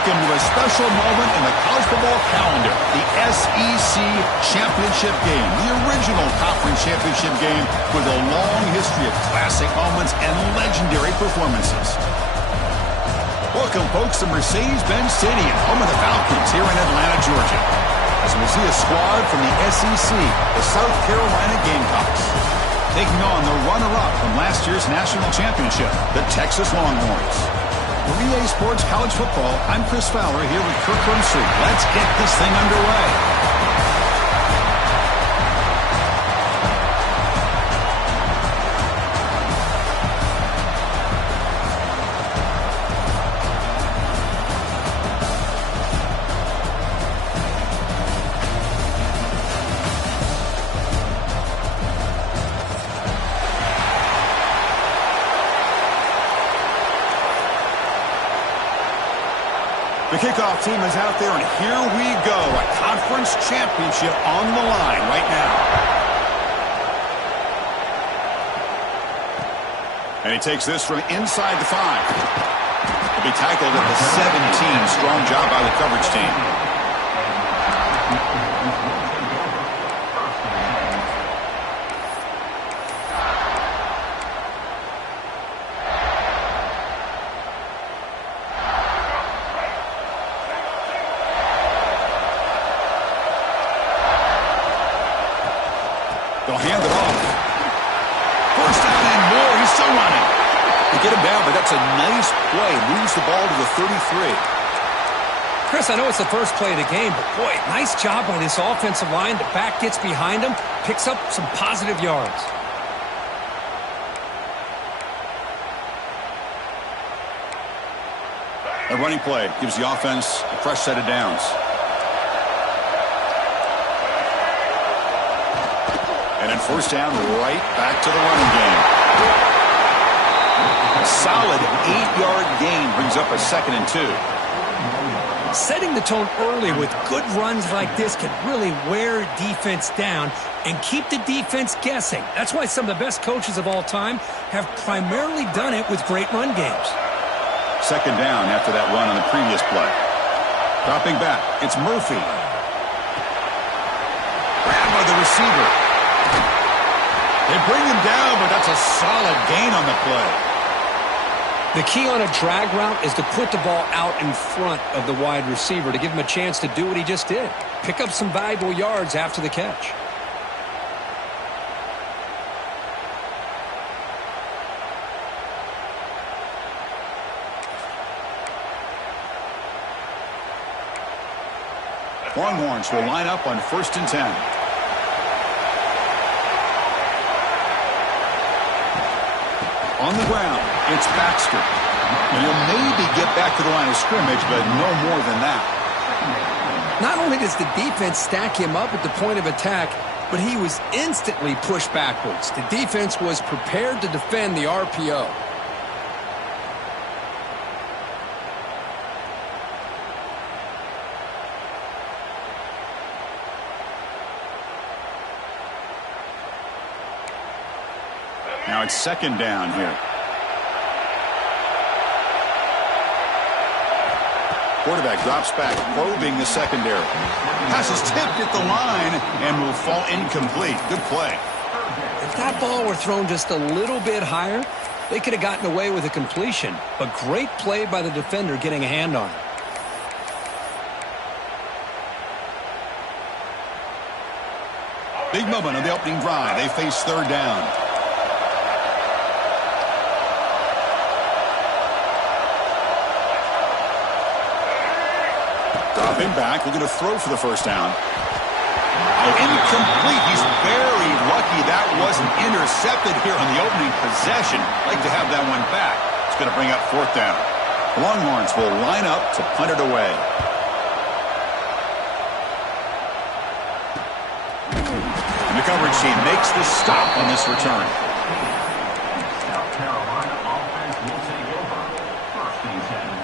Welcome to a special moment in the college football calendar, the SEC Championship Game, the original conference championship game with a long history of classic moments and legendary performances. Welcome, folks, to Mercedes-Benz Stadium, home of the Falcons here in Atlanta, Georgia, as we see a squad from the SEC, the South Carolina Gamecocks, taking on the runner-up from last year's national championship, the Texas Longhorns. For EA Sports College Football, I'm Chris Fowler here with Kirk Rumstree. Let's get this thing underway. The kickoff team is out there, and here we go. A conference championship on the line right now. And he takes this from inside the 5. He'll be tackled at the 17. Strong job by the coverage team. They'll hand it off. First down and more. He's still running. They get him down, but that's a nice play. Moves the ball to the 33. Chris, I know it's the first play of the game, but boy, nice job by this offensive line. The back gets behind him, picks up some positive yards. A running play gives the offense a fresh set of downs. And then first down, right back to the running game. A solid 8-yard gain brings up a 2nd and 2. Setting the tone early with good runs like this can really wear defense down and keep the defense guessing. That's why some of the best coaches of all time have primarily done it with great run games. 2nd down after that run on the previous play. Dropping back, it's Murphy. Grabbed by the receiver. They bring him down, but that's a solid gain on the play. The key on a drag route is to put the ball out in front of the wide receiver to give him a chance to do what he just did. Pick up some valuable yards after the catch. Longhorns will line up on 1st and 10. On the ground, it's Baxter. And he'll maybe get back to the line of scrimmage, but no more than that. Not only does the defense stack him up at the point of attack, but he was instantly pushed backwards. The defense was prepared to defend the RPO. Now it's 2nd down here. Quarterback drops back, probing the secondary. Pass is tipped at the line and will fall incomplete. Good play. If that ball were thrown just a little bit higher, they could have gotten away with a completion. But great play by the defender getting a hand on it. Big moment on the opening drive. They face 3rd down. Dropping back, looking to throw for the 1st down. Incomplete. He's very lucky that wasn't intercepted here on the opening possession. Like to have that one back. It's going to bring up 4th down. The Longhorns will line up to punt it away. And the coverage team makes the stop on this return. South Carolina offense will take over 1st and 10.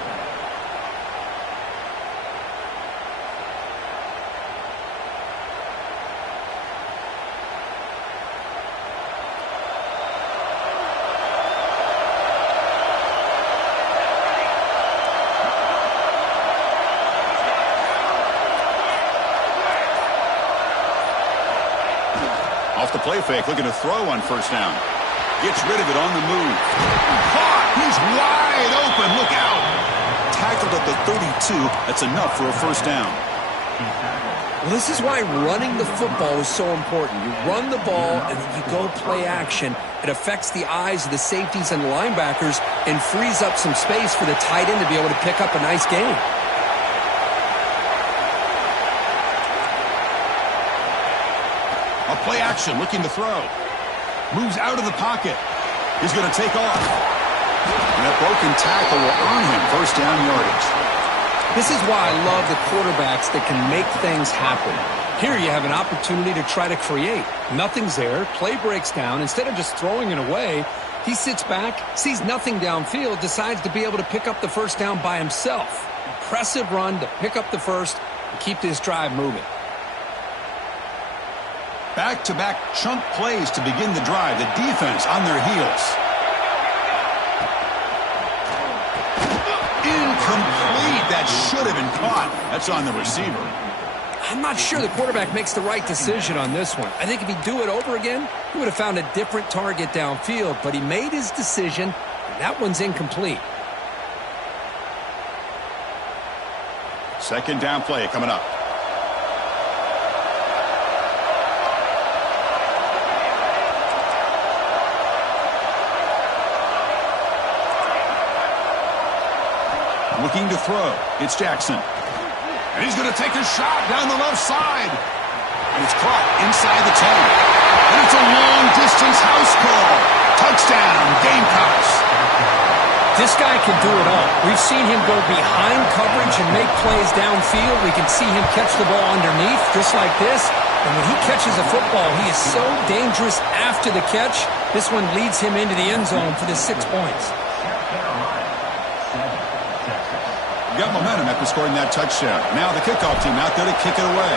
play fake, looking to throw on first down. Gets rid of it on the move. Caught! He's wide open. Look out! Tackled at the 32. That's enough for a first down. Well, this is why running the football is so important. You run the ball, and then you go play action. It affects the eyes of the safeties and the linebackers and frees up some space for the tight end to be able to pick up a nice gain. A play action, looking to throw. Moves out of the pocket. He's going to take off. And that broken tackle will earn him first down yardage. This is why I love the quarterbacks that can make things happen. Here you have an opportunity to try to create. Nothing's there. Play breaks down. Instead of just throwing it away, he sits back, sees nothing downfield, decides to be able to pick up the first down by himself. Impressive run to pick up the first and keep this drive moving. Back-to-back chunk plays to begin the drive. The defense on their heels. Incomplete. That should have been caught. That's on the receiver. I'm not sure the quarterback makes the right decision on this one. I think if he'd do it over again, he would have found a different target downfield, but he made his decision, and that one's incomplete. Second down play coming up. Looking to throw. It's Jackson. And he's going to take a shot down the left side. And it's caught inside the 10. And it's a long-distance house call. Touchdown, Gamecocks. This guy can do it all. We've seen him go behind coverage and make plays downfield. We can see him catch the ball underneath, just like this. And when he catches a football, he is so dangerous after the catch. This one leads him into the end zone for the 6 points. Got momentum after scoring that touchdown. Now the kickoff team out there to kick it away.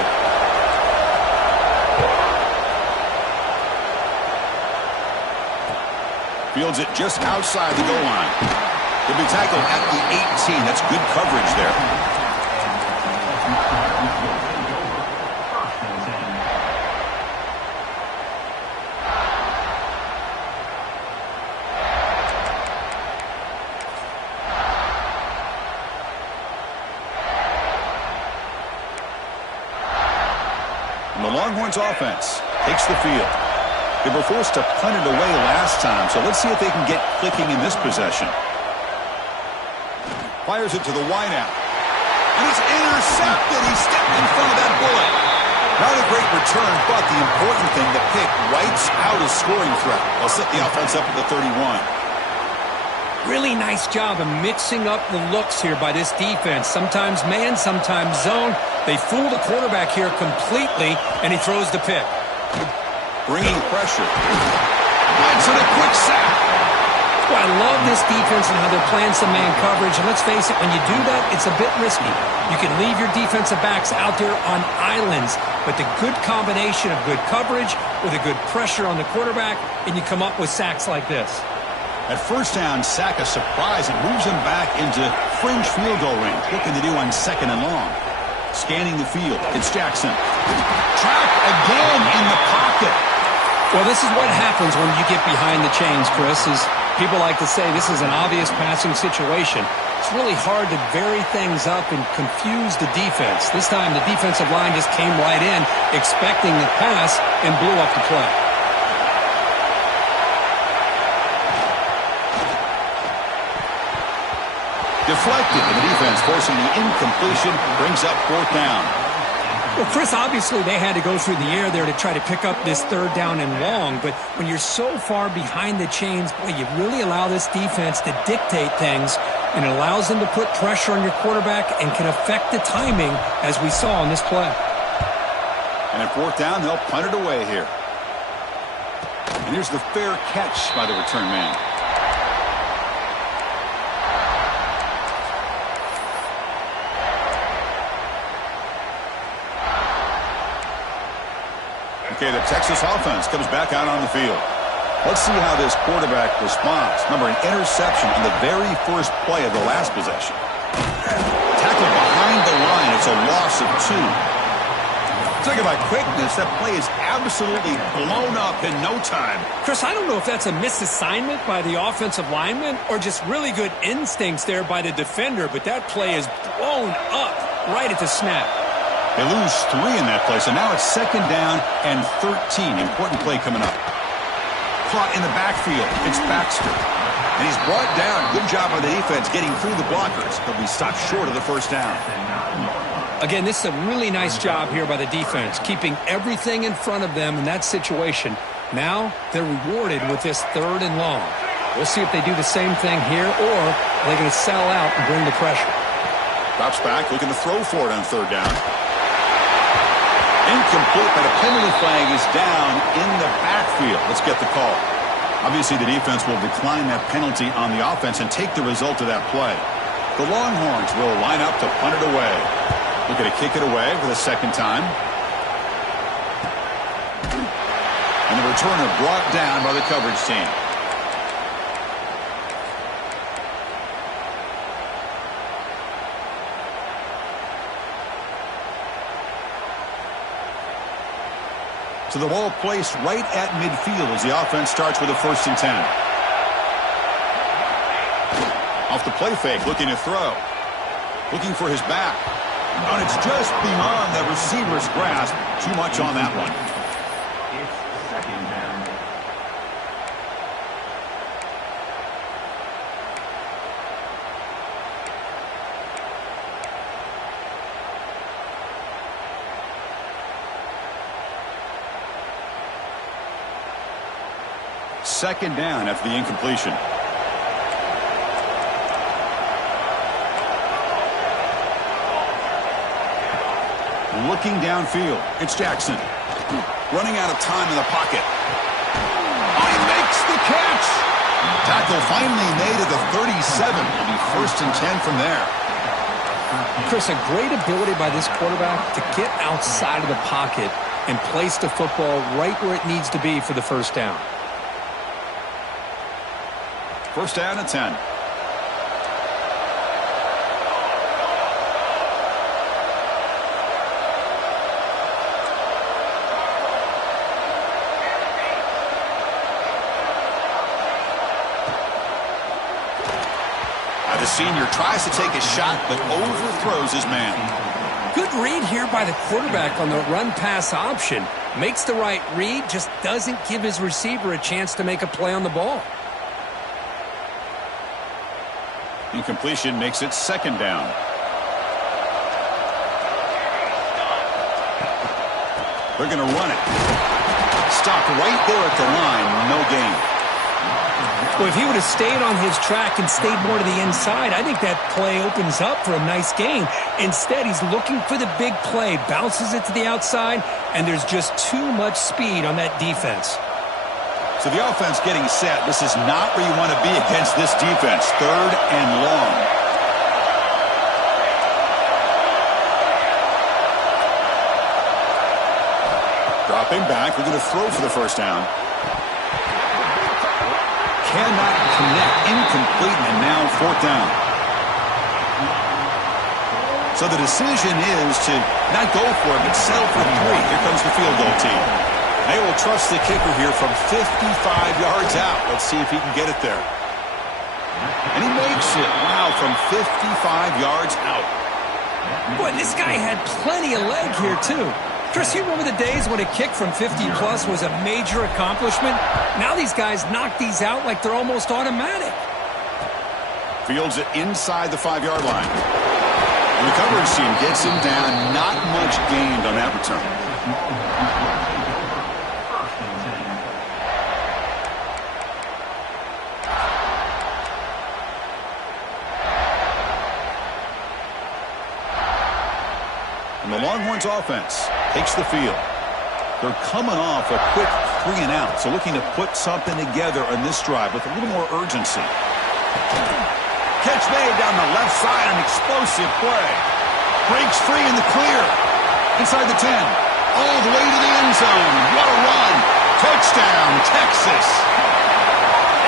Fields it just outside the goal line. He'll be tackled at the 18. That's good coverage there. And the Longhorns offense takes the field. They were forced to punt it away last time, so let's see if they can get clicking in this possession. Fires it to the wideout. And it's intercepted. He stepped in front of that bullet. Not a great return, but the important thing, the pick wipes out a scoring threat. They'll set the offense up at the 31. Really nice job of mixing up the looks here by this defense. Sometimes man, sometimes zone. They fool the quarterback here completely, and he throws the pick. Bringing pressure. That's a quick sack. Well, I love this defense and how they're playing some man coverage. And let's face it, when you do that, it's a bit risky. You can leave your defensive backs out there on islands, but the good combination of good coverage with a good pressure on the quarterback, and you come up with sacks like this. At first down, sack a surprise. It moves him back into fringe field goal range. Looking to do on second and long. Scanning the field. It's Jackson. Trapped again in the pocket. Well, this is what happens when you get behind the chains, Chris. Is people like to say this is an obvious passing situation. It's really hard to vary things up and confuse the defense. This time the defensive line just came right in, expecting the pass, and blew up the play. Deflected, and the defense forcing the incompletion, brings up fourth down. Well, Chris, obviously they had to go through the air there to try to pick up this third down and long, but when you're so far behind the chains, boy, you really allow this defense to dictate things, and it allows them to put pressure on your quarterback and can affect the timing, as we saw on this play. And at fourth down, they'll punt it away here. And here's the fair catch by the return man. Okay, the Texas offense comes back out on the field. Let's see how this quarterback responds. Remember, an interception on the very first play of the last possession. Tackled behind the line. It's a loss of 2. Talk about quickness. That play is absolutely blown up in no time. Chris, I don't know if that's a misassignment by the offensive lineman or just really good instincts there by the defender, but that play is blown up right at the snap. They lose 3 in that play, so now it's 2nd down and 13. Important play coming up. Caught in the backfield. It's Baxter. And he's brought down. Good job by the defense getting through the blockers. He'll be stopped short of the 1st down. Again, this is a really nice job here by the defense, keeping everything in front of them in that situation. Now they're rewarded with this 3rd and long. We'll see if they do the same thing here, or are they going to sell out and bring the pressure. Drops back, looking to throw for it on 3rd down. Incomplete, but a penalty flag is down in the backfield. Let's get the call. Obviously, the defense will decline that penalty on the offense and take the result of that play. The Longhorns will line up to punt it away. Looking to kick it away for the 2nd time. And the returner brought down by the coverage team. So the ball placed right at midfield as the offense starts with a 1st and 10. Off the play fake, looking to throw. Looking for his back. And it's just beyond the receiver's grasp. Too much on that one. It's 2nd down. Second down after the incompletion. Looking downfield. It's Jackson. Running out of time in the pocket. Oh, he makes the catch. Tackle finally made at the 37. It'll be 1st and 10 from there. Chris, a great ability by this quarterback to get outside of the pocket and place the football right where it needs to be for the 1st down. 1st down and 10. The senior tries to take a shot, but overthrows his man. Good read here by the quarterback on the run-pass option. Makes the right read, just doesn't give his receiver a chance to make a play on the ball. Incompletion makes it 2nd down. They're going to run it. Stopped right there at the line. No gain. Well, if he would have stayed on his track and stayed more to the inside, I think that play opens up for a nice gain. Instead, he's looking for the big play, bounces it to the outside, and there's just too much speed on that defense. So the offense getting set. This is not where you want to be against this defense. 3rd and long. Dropping back. We're going to throw for the 1st down. Cannot connect. Incomplete, and now 4th down. So the decision is to not go for it, but settle for 3. Here comes the field goal team. They will trust the kicker here from 55 yards out. Let's see if he can get it there. And he makes it. Wow, from 55 yards out. Boy, this guy had plenty of leg here, too. Chris, you remember the days when a kick from 50-plus was a major accomplishment? Now these guys knock these out like they're almost automatic. Fields it inside the 5-yard line. And the coverage team gets him down. Not much gained on that return. And the Longhorns offense takes the field. They're coming off a quick 3 and out, so looking to put something together on this drive with a little more urgency. Catch made down the left side, an explosive play. Breaks free in the clear. Inside the 10. All the way to the end zone. What a run. Touchdown, Texas.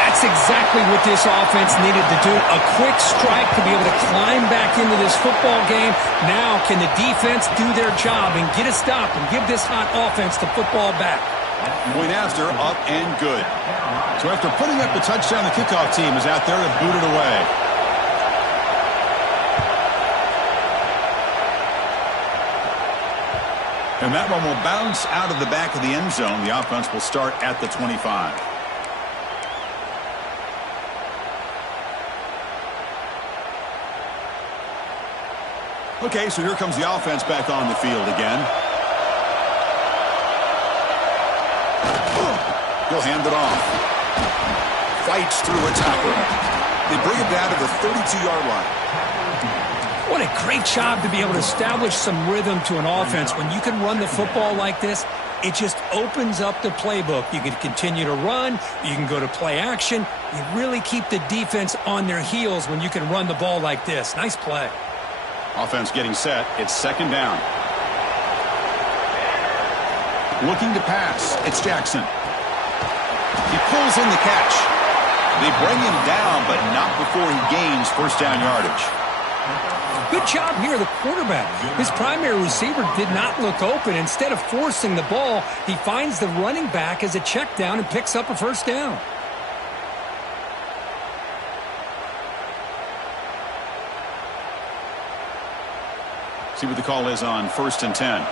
That's That's exactly what this offense needed to do. A quick strike to be able to climb back into this football game. Now can the defense do their job and get a stop and give this hot offense the football back? Point after, up and good. So after putting up the touchdown, the kickoff team is out there to boot it away. And that one will bounce out of the back of the end zone. The offense will start at the 25. Okay, so here comes the offense back on the field again. He'll hand it off. Fights through a tackler. They bring him down to the 32-yard line. What a great job to be able to establish some rhythm to an offense. When you can run the football like this, it just opens up the playbook. You can continue to run. You can go to play action. You really keep the defense on their heels when you can run the ball like this. Nice play. Offense getting set. It's second down. Looking to pass. It's Jackson. He pulls in the catch. They bring him down, but not before he gains first down yardage. Good job here, the quarterback. His primary receiver did not look open. Instead of forcing the ball, he finds the running back as a check down and picks up a first down. See what the call is on 1st and 10.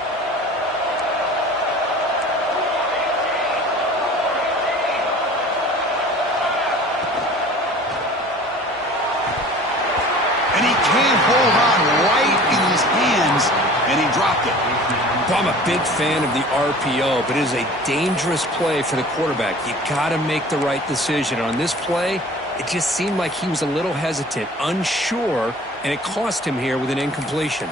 And he can't hold on right in his hands, and he dropped it. I'm a big fan of the RPO, but it is a dangerous play for the quarterback. You got to make the right decision. On this play, it just seemed like he was a little hesitant, unsure, and it cost him here with an incompletion.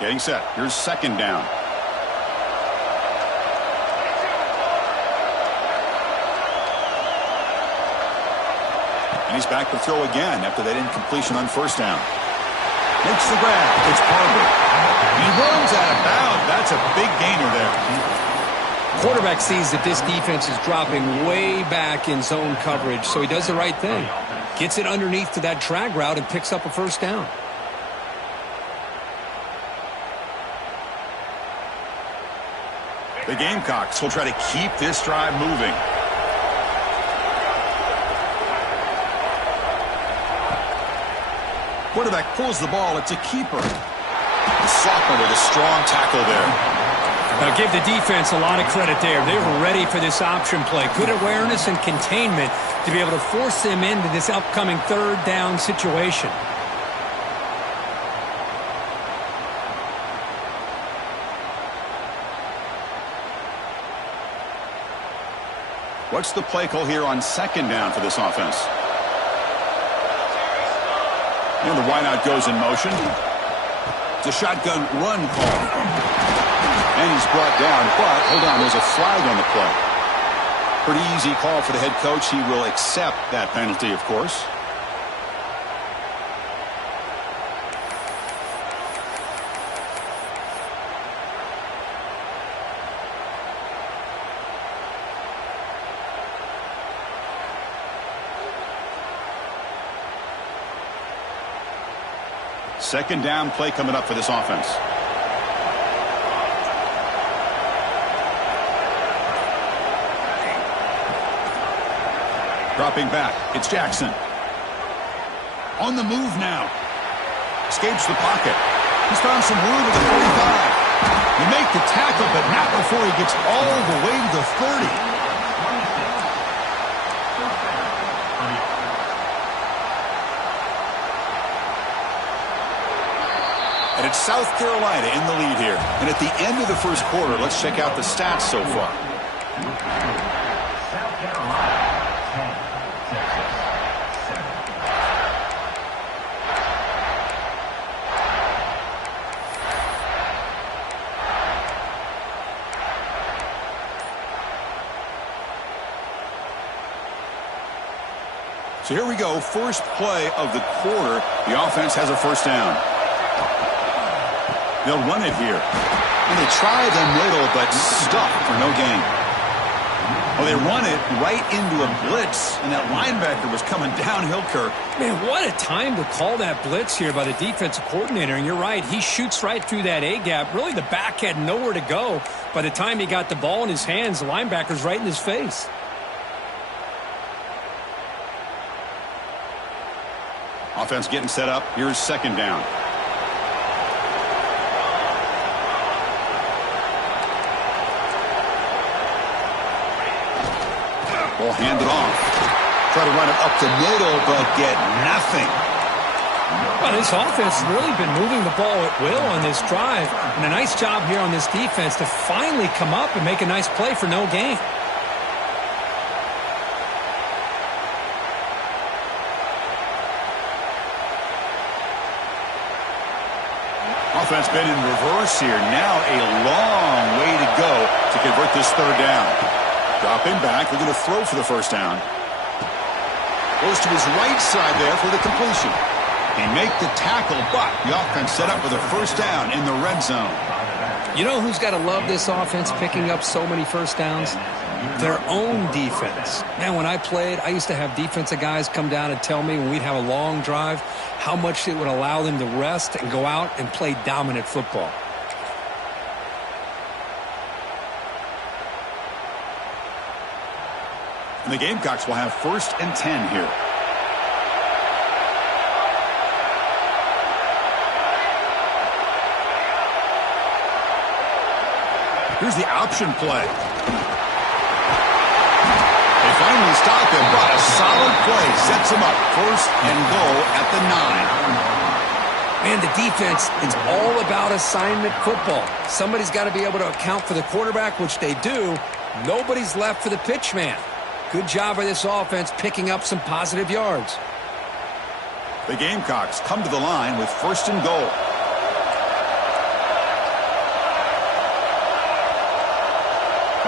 Getting set. Here's second down. And he's back to throw again after that incompletion on first down. Makes the grab. It's Barber. He runs out of bounds. That's a big gainer there. Quarterback sees that this defense is dropping way back in zone coverage, so he does the right thing. Gets it underneath to that drag route and picks up a first down. The Gamecocks will try to keep this drive moving. Quarterback pulls the ball. It's a keeper. The sophomore with a strong tackle there. Now give the defense a lot of credit there. They were ready for this option play. Good awareness and containment to be able to force them into this upcoming third down situation. What's the play call here on second down for this offense? And the wideout goes in motion. It's a shotgun run call. And he's brought down, but hold on, there's a flag on the play. Pretty easy call for the head coach. He will accept that penalty, of course. Second down play coming up for this offense. Dropping back. It's Jackson. On the move now. Escapes the pocket. He's found some room at the 45. You make the tackle, but not before he gets all the way to the 30. And it's South Carolina in the lead here. And at the end of the first quarter, let's check out the stats so far. South Carolina, 10, Texas, 7. So here we go. First play of the quarter. The offense has a first down. They'll run it here. And they try the middle, but stuck for no gain. Well, they run it right into a blitz, and that linebacker was coming downhill, Kirk. Man, what a time to call that blitz here by the defensive coordinator. And you're right, he shoots right through that A-gap. Really, the back had nowhere to go. By the time he got the ball in his hands, the linebacker's right in his face. Offense getting set up. Here's second down. Ball handed off. Try to run it up the middle, but get nothing. Well, this offense has really been moving the ball at will on this drive. And a nice job here on this defense to finally come up and make a nice play for no gain. Offense been in reverse here. Now a long way to go to convert this third down. Dropping back, they're going to throw for the first down. Goes to his right side there for the completion. They make the tackle, but the offense set up for the first down in the red zone. You know who's got to love this offense picking up so many first downs? Their own defense. Man, when I played, I used to have defensive guys come down and tell me when we'd have a long drive how much it would allow them to rest and go out and play dominant football. And the Gamecocks will have 1st and 10 here. Here's the option play. They finally stop him, but a solid play sets him up. 1st and goal at the 9. Man, the defense, it's all about assignment football. Somebody's got to be able to account for the quarterback, which they do. Nobody's left for the pitch man. Good job by this offense picking up some positive yards. The Gamecocks come to the line with 1st and goal.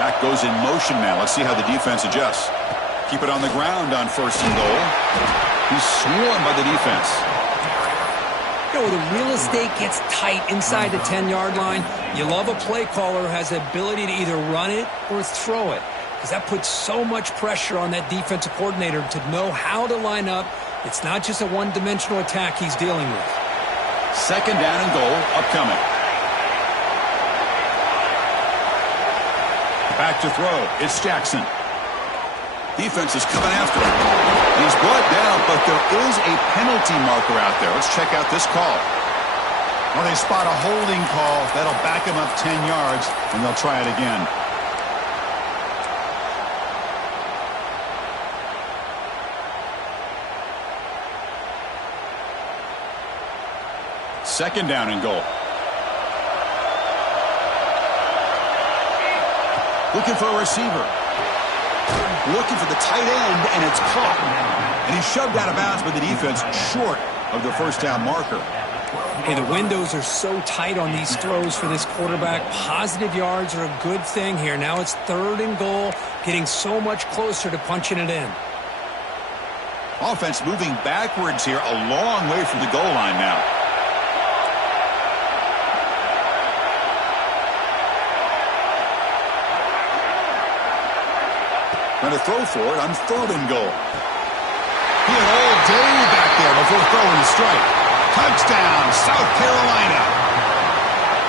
Back goes in motion now. Let's see how the defense adjusts. Keep it on the ground on 1st and goal. He's swarmed by the defense. You know, the real estate gets tight inside the 10-yard line. You love a play caller who has the ability to either run it or throw it, because that puts so much pressure on that defensive coordinator to know how to line up. It's not just a one-dimensional attack he's dealing with. 2nd down and goal upcoming. Back to throw. It's Jackson. Defense is coming after him. He's brought down, but there is a penalty marker out there. Let's check out this call. Well, they spot a holding call. That'll back him up 10 yards, and they'll try it again. Second down and goal. Looking for a receiver. Looking for the tight end, and it's caught. And he's shoved out of bounds by the defense short of the first down marker. Hey, the windows are so tight on these throws for this quarterback. Positive yards are a good thing here. Now it's 3rd and goal, getting so much closer to punching it in. Offense moving backwards here, a long way from the goal line now. Trying to throw for it on 3rd and goal. He had all day back there before throwing the strike. Touchdown, South Carolina.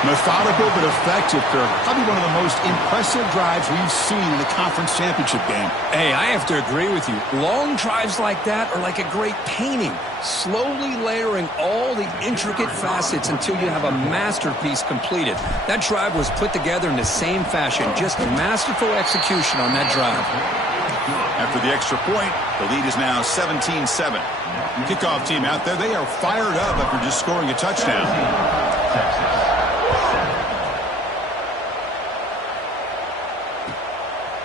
Methodical but effective, Kirk. Probably one of the most impressive drives we've seen in the conference championship game. Hey, I have to agree with you. Long drives like that are like a great painting. Slowly layering all the intricate facets until you have a masterpiece completed. That drive was put together in the same fashion. Just masterful execution on that drive. After the extra point, the lead is now 17-7. Kickoff team out there, they are fired up after just scoring a touchdown.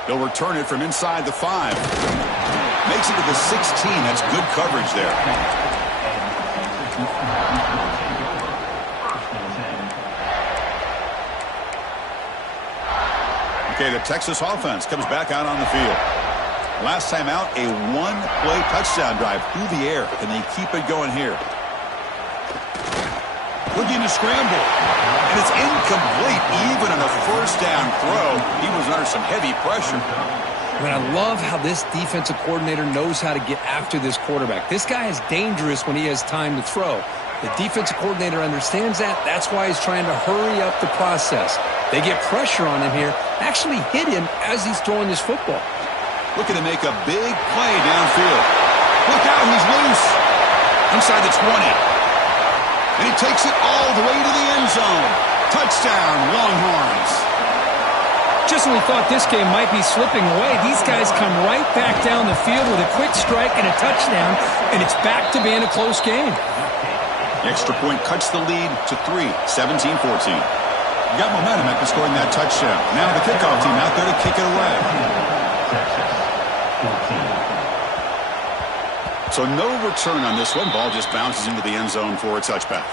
They'll return it from inside the 5. Makes it to the 16. That's good coverage there. Okay, the Texas offense comes back out on the field. Last time out, a one-play touchdown drive through the air. Can they keep it going here? Looking to scramble. And it's incomplete. Even on a first down throw, he was under some heavy pressure. I mean, I love how this defensive coordinator knows how to get after this quarterback. This guy is dangerous when he has time to throw. The defensive coordinator understands that. That's why he's trying to hurry up the process. They get pressure on him here, actually hit him as he's throwing this football. Looking to make a big play downfield. Look out, he's loose. Inside the 20. And he takes it all the way to the end zone. Touchdown, Longhorns. Just when we thought this game might be slipping away, these guys come right back down the field with a quick strike and a touchdown, and it's back to being a close game. The extra point cuts the lead to 3, 17-14. You got momentum after scoring that touchdown. Now the kickoff team out there to kick it away. So no return on this one. Ball just bounces into the end zone for a touchback.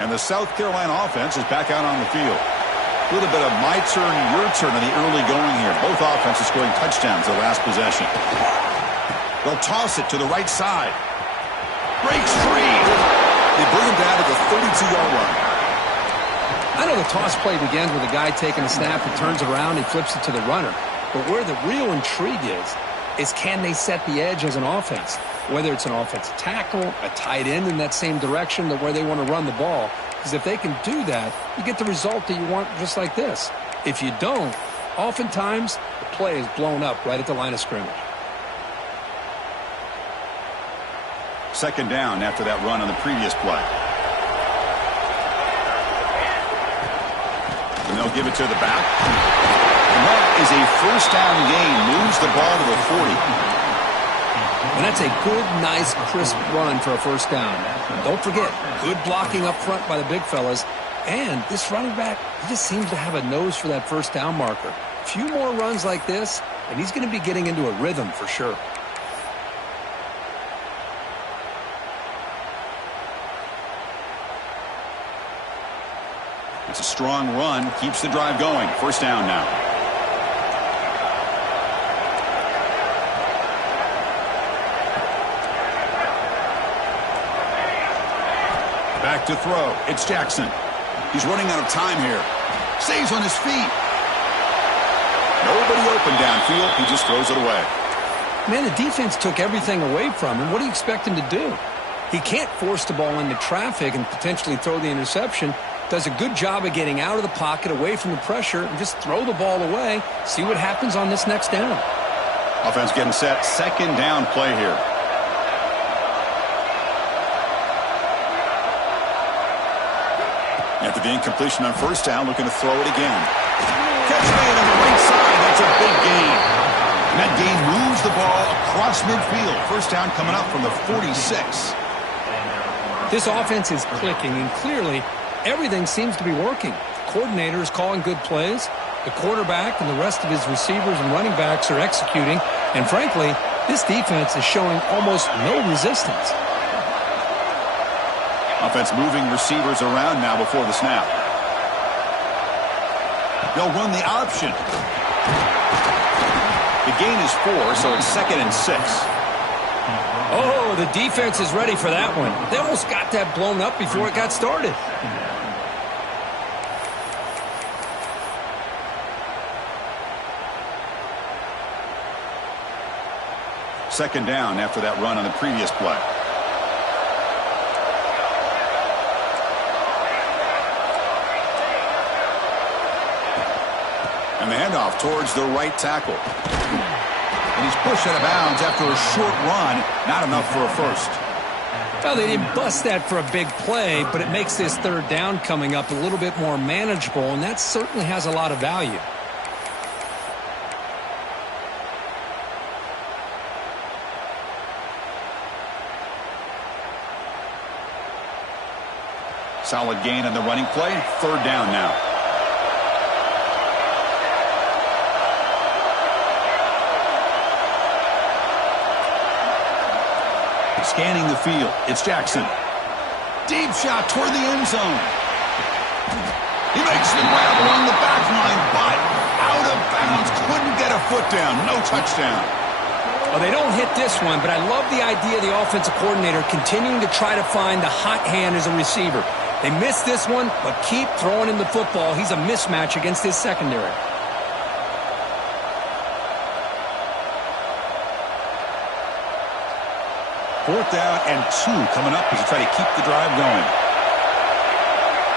And the South Carolina offense is back out on the field. A little bit of my turn, your turn in the early going here. Both offenses scoring touchdowns the last possession. They'll toss it to the right side. Breaks free. They bring him down to the 32-yard line. I know the toss play begins with a guy taking a snap, he turns around, he flips it to the runner. But where the real intrigue is can they set the edge as an offense? Whether it's an offensive tackle, a tight end in that same direction that where they want to run the ball. Because if they can do that, you get the result that you want just like this. If you don't, oftentimes the play is blown up right at the line of scrimmage. Second down after that run on the previous play. And they'll give it to the back. And that is a first down gain. Moves the ball to the 40. And that's a good, nice, crisp run for a first down. Don't forget, good blocking up front by the big fellas. And this running back, he just seems to have a nose for that first down marker. A few more runs like this, and he's going to be getting into a rhythm for sure. It's a strong run, keeps the drive going. First down now. Back to throw. It's Jackson. He's running out of time here. Stays on his feet. Nobody open downfield. He just throws it away. Man, the defense took everything away from him. What do you expect him to do? He can't force the ball into traffic and potentially throw the interception. Does a good job of getting out of the pocket, away from the pressure, and just throw the ball away. See what happens on this next down. Offense getting set. Second down play here. After the incompletion on first down, looking to throw it again. Catch made on the right side. That's a big gain. And that gain moves the ball across midfield. First down coming up from the 46. This offense is clicking, and clearly everything seems to be working. The coordinator is calling good plays. The quarterback and the rest of his receivers and running backs are executing. And frankly, this defense is showing almost no resistance. Offense moving receivers around now before the snap. They'll run the option. The gain is 4, so it's 2nd and 6. Oh, the defense is ready for that one. They almost got that blown up before it got started. Second down after that run on the previous play. And the handoff towards the right tackle. And he's pushed out of bounds after a short run. Not enough for a first. Well, they didn't bust that for a big play, but it makes this third down coming up a little bit more manageable, and that certainly has a lot of value. Solid gain on the running play. Third down now. Scanning the field. It's Jackson. Deep shot toward the end zone. He makes the grab along the back line, but out a foot down, no touchdown. Well, they don't hit this one, but I love the idea of the offensive coordinator continuing to try to find the hot hand as a receiver. They missed this one, but keep throwing him the football. He's a mismatch against his secondary. Fourth down and 2 coming up as you try to keep the drive going.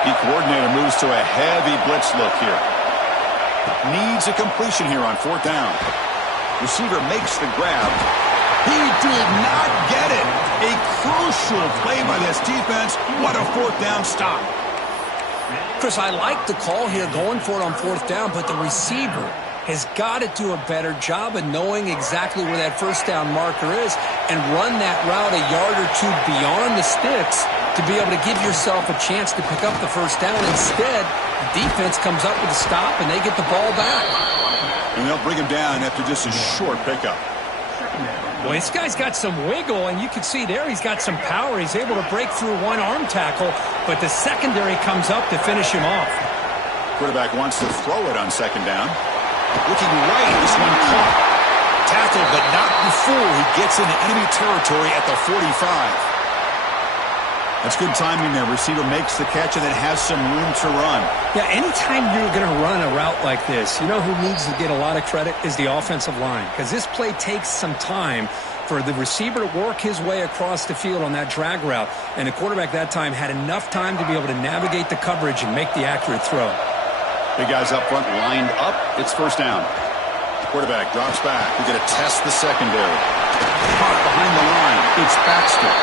The coordinator moves to a heavy blitz look here. Needs a completion here on fourth down. Receiver makes the grab. He did not get it. A crucial play by this defense. What a fourth down stop. Chris, I like the call here going for it on fourth down, but the receiver has got to do a better job of knowing exactly where that first down marker is and run that route a yard or two beyond the sticks to be able to give yourself a chance to pick up the first down. Instead, the defense comes up with a stop and they get the ball back. And they'll bring him down after just a short pickup. Well, this guy's got some wiggle, and you can see there he's got some power. He's able to break through one arm tackle, but the secondary comes up to finish him off. Quarterback wants to throw it on second down. Looking right, this one caught. Tackled, but not before he gets into enemy territory at the 45. That's good timing there. Receiver makes the catch and then has some room to run. Yeah, anytime you're going to run a route like this, you know who needs to get a lot of credit is the offensive line, because this play takes some time for the receiver to work his way across the field on that drag route, and the quarterback that time had enough time to be able to navigate the coverage and make the accurate throw. Big guys up front lined up. It's first down. Quarterback drops back. We're going to test the secondary. Caught behind the line. It's Baxter.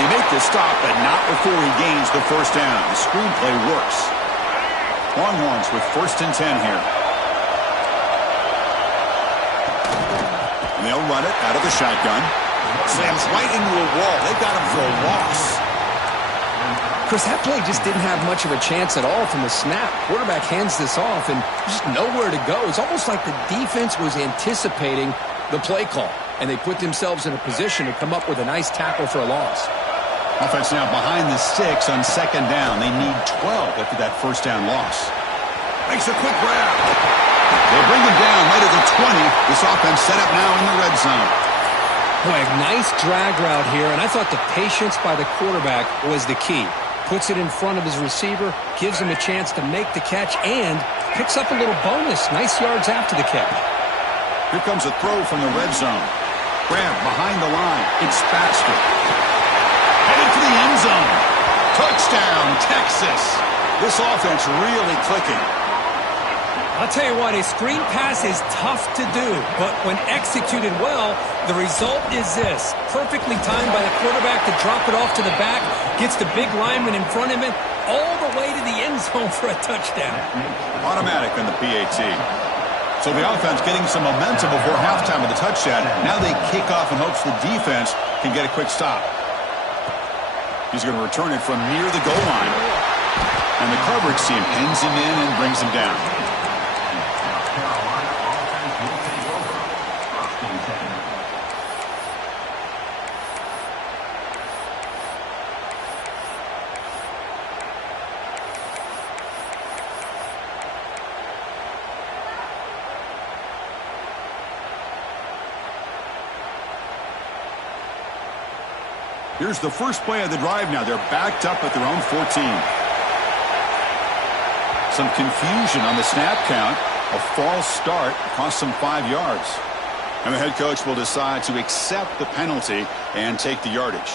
They make the stop, but not before he gains the first down. The screenplay works. Longhorns with first and 10 here. And they'll run it out of the shotgun. Slams right into a wall. They got him for a loss. Chris, that play just didn't have much of a chance at all from the snap. Quarterback hands this off and just nowhere to go. It's almost like the defense was anticipating the play call, and they put themselves in a position to come up with a nice tackle for a loss. Offense now behind the sticks on second down. They need 12 after that first down loss. Makes a quick grab. They bring him down right at the 20. This offense set up now in the red zone. Boy, a nice drag route here, and I thought the patience by the quarterback was the key. Puts it in front of his receiver, gives him a chance to make the catch, and picks up a little bonus. Nice yards after the catch. Here comes a throw from the red zone. Grab behind the line. It's Baxter. Headed for the end zone. Touchdown, Texas. This offense really clicking. I'll tell you what, a screen pass is tough to do, but when executed well, the result is this. Perfectly timed by the quarterback to drop it off to the back, gets the big lineman in front of him, all the way to the end zone for a touchdown. Automatic on the PAT. So the offense getting some momentum before halftime with the touchdown. Now they kick off in hopes the defense can get a quick stop. He's going to return it from near the goal line. And the coverage team pins him in and brings him down. Here's the first play of the drive now. They're backed up at their own 14. Some confusion on the snap count. A false start cost them 5 yards. And the head coach will decide to accept the penalty and take the yardage.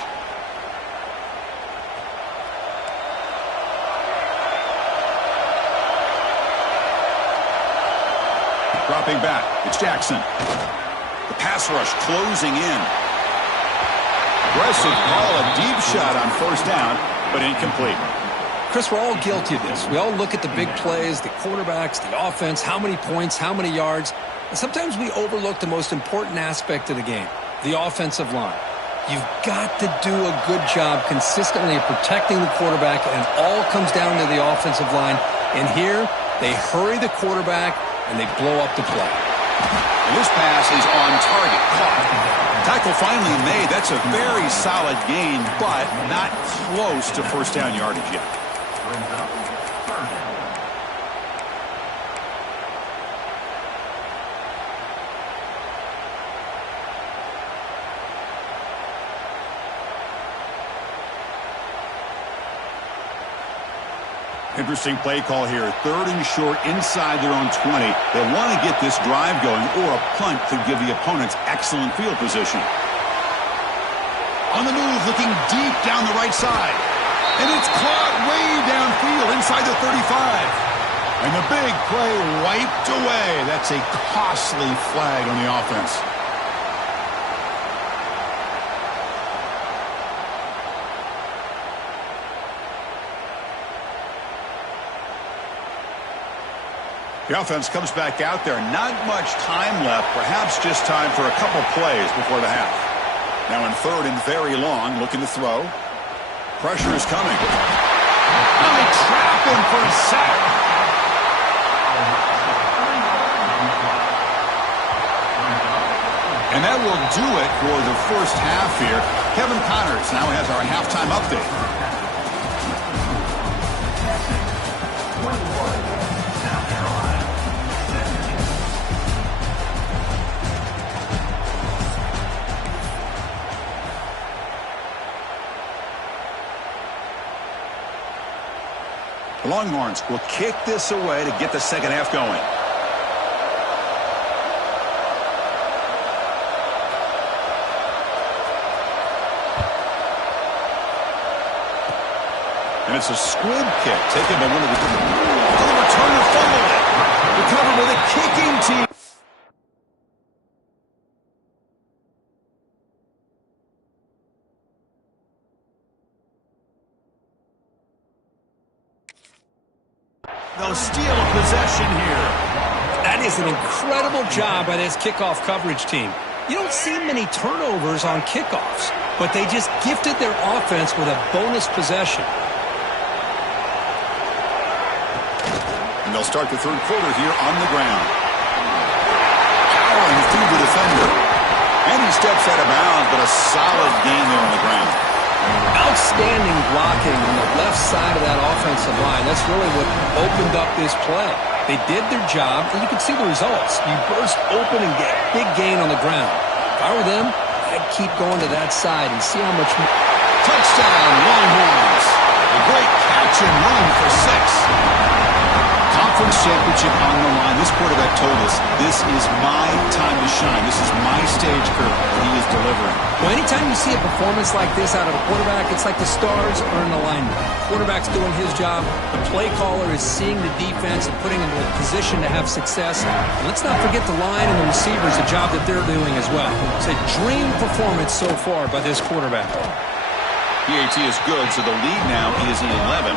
Dropping back. It's Jackson. The pass rush closing in. Aggressive call, a deep shot on first down, but incomplete. Chris, we're all guilty of this. We all look at the big plays, the quarterbacks, the offense, how many points, how many yards. And sometimes we overlook the most important aspect of the game, the offensive line. You've got to do a good job consistently of protecting the quarterback, and it all comes down to the offensive line. And here, they hurry the quarterback, and they blow up the play. And this pass is on target. Caught. Tackle finally made. That's a very solid gain, but not close to first down yardage yet. Interesting play call here. 3rd and short inside their own 20. They want to get this drive going, or a punt could give the opponents excellent field position. On the move, looking deep down the right side. And it's caught way downfield inside the 35. And the big play wiped away. That's a costly flag on the offense. The offense comes back out there. Not much time left. Perhaps just time for a couple plays before the half. Now in 3rd and very long, looking to throw. Pressure is coming. Oh, they trap him for a sack. And that will do it for the first half here. Kevin Connors now has our halftime update. The Longhorns will kick this away to get the second half going. And it's a squib kick taken by one of the returner fumbled it. Recovered by the kicking team. They'll steal a possession here. That is an incredible job by this kickoff coverage team. You don't see many turnovers on kickoffs, but they just gifted their offense with a bonus possession. And they'll start the 3rd quarter here on the ground. Powering through the defender. And he steps out of bounds, but a solid gain there on the ground. Outstanding blocking on the left side of that offensive line. That's really what opened up this play. They did their job, and you can see the results. You burst open and get a big gain on the ground. If I were them, I'd keep going to that side and see how much more. Touchdown, Longhorns. A great catch and run for 6. Conference championship on the line. This quarterback told us, this is my time to shine. This is my stage curve. He is delivering. Well, anytime you see a performance like this out of a quarterback, it's like the stars are in alignment. The quarterback's doing his job. The play caller is seeing the defense and putting them in a position to have success. And let's not forget the line and the receivers, the job that they're doing as well. It's a dream performance so far by this quarterback. PAT is good, so the lead now is 11.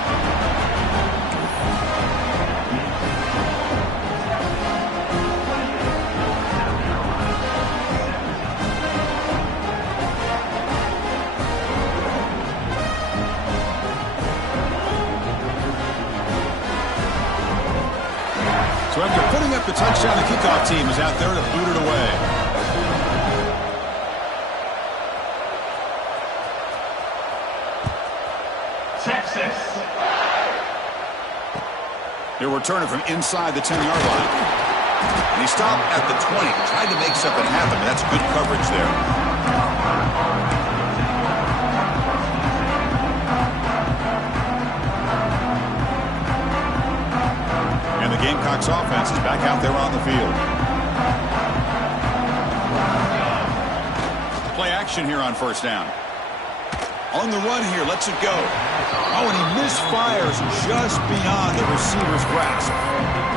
So after putting up the touchdown, the kickoff team is out there to boot it away. Texas. They're returning from inside the 10-yard line. And he stopped at the 20. Tried to make something happen, but that's good coverage there. The Gamecocks offense is back out there on the field. Play action here on 1st down. On the run here, lets it go. Oh, and he misfires just beyond the receiver's grasp.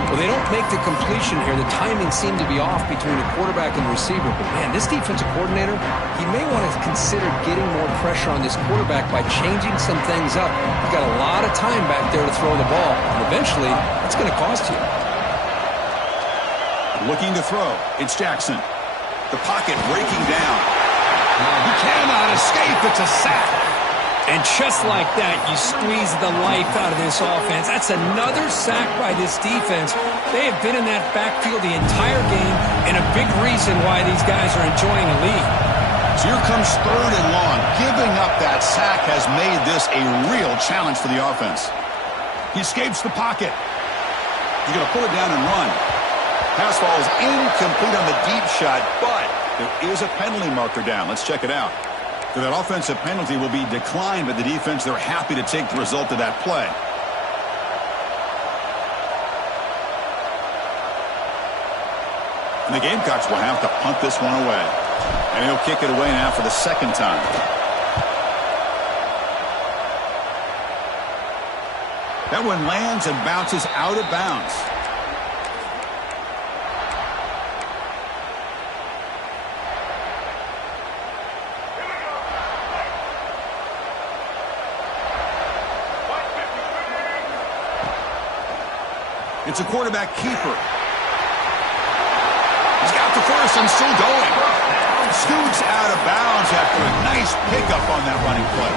Well, they don't make the completion here. The timing seemed to be off between the quarterback and the receiver. But, man, this defensive coordinator, he may want to consider getting more pressure on this quarterback by changing some things up. You've got a lot of time back there to throw the ball. And eventually, it's going to cost you. Looking to throw. It's Jackson. The pocket breaking down. He cannot escape. It's a sack. And just like that, you squeeze the life out of this offense. That's another sack by this defense. They have been in that backfield the entire game, and a big reason why these guys are enjoying a lead. So here comes 3rd and long. Giving up that sack has made this a real challenge for the offense. He escapes the pocket. He's going to pull it down and run. Pass ball is incomplete on the deep shot, but there is a penalty marker down. Let's check it out. So that offensive penalty will be declined by the defense. They're happy to take the result of that play. And the Gamecocks will have to punt this one away. And he'll kick it away now for the second time. That one lands and bounces out of bounds. It's a quarterback keeper. He's got the first and still going. Scoots out of bounds after a nice pickup on that running play.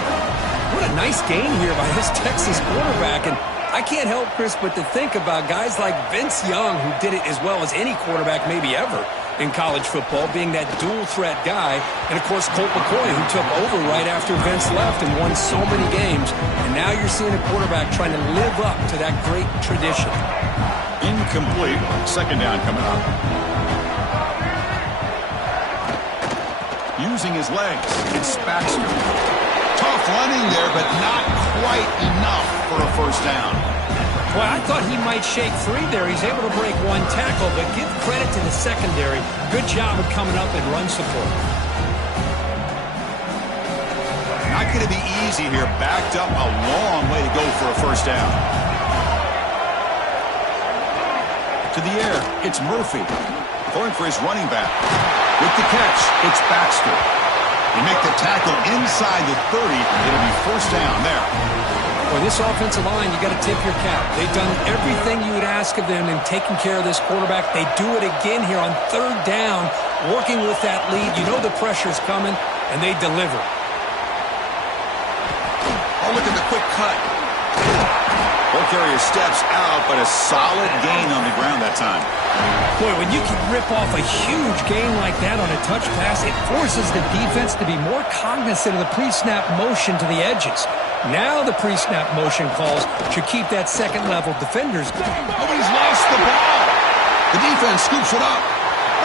What a nice gain here by this Texas quarterback. And I can't help, Chris, but to think about guys like Vince Young, who did it as well as any quarterback maybe ever in college football, being that dual-threat guy. And, of course, Colt McCoy, who took over right after Vince left and won so many games. And now you're seeing a quarterback trying to live up to that great tradition. Incomplete. Second down coming up. Using his legs, it's Baxter. Tough running there, but not quite enough for a first down. Well, I thought he might shake free there. He's able to break one tackle, but give credit to the secondary. Good job of coming up and run support. Not going to be easy here. Backed up a long way to go for a first down. To the air, it's Murphy. Going for his running back. With the catch, it's Baxter. They make the tackle inside the 30. It'll be first down there. Well, this offensive line, you got to tip your cap. They've done everything you would ask of them in taking care of this quarterback. They do it again here on third down, working with that lead. You know the pressure's coming, and they deliver. Oh, look at the quick cut. Ball carrier steps out, but a solid gain on the ground that time. Boy, when you can rip off a huge gain like that on a touch pass, it forces the defense to be more cognizant of the pre-snap motion to the edges. Now the pre-snap motion calls should keep that second-level defenders. Oh, he's lost the ball. The defense scoops it up.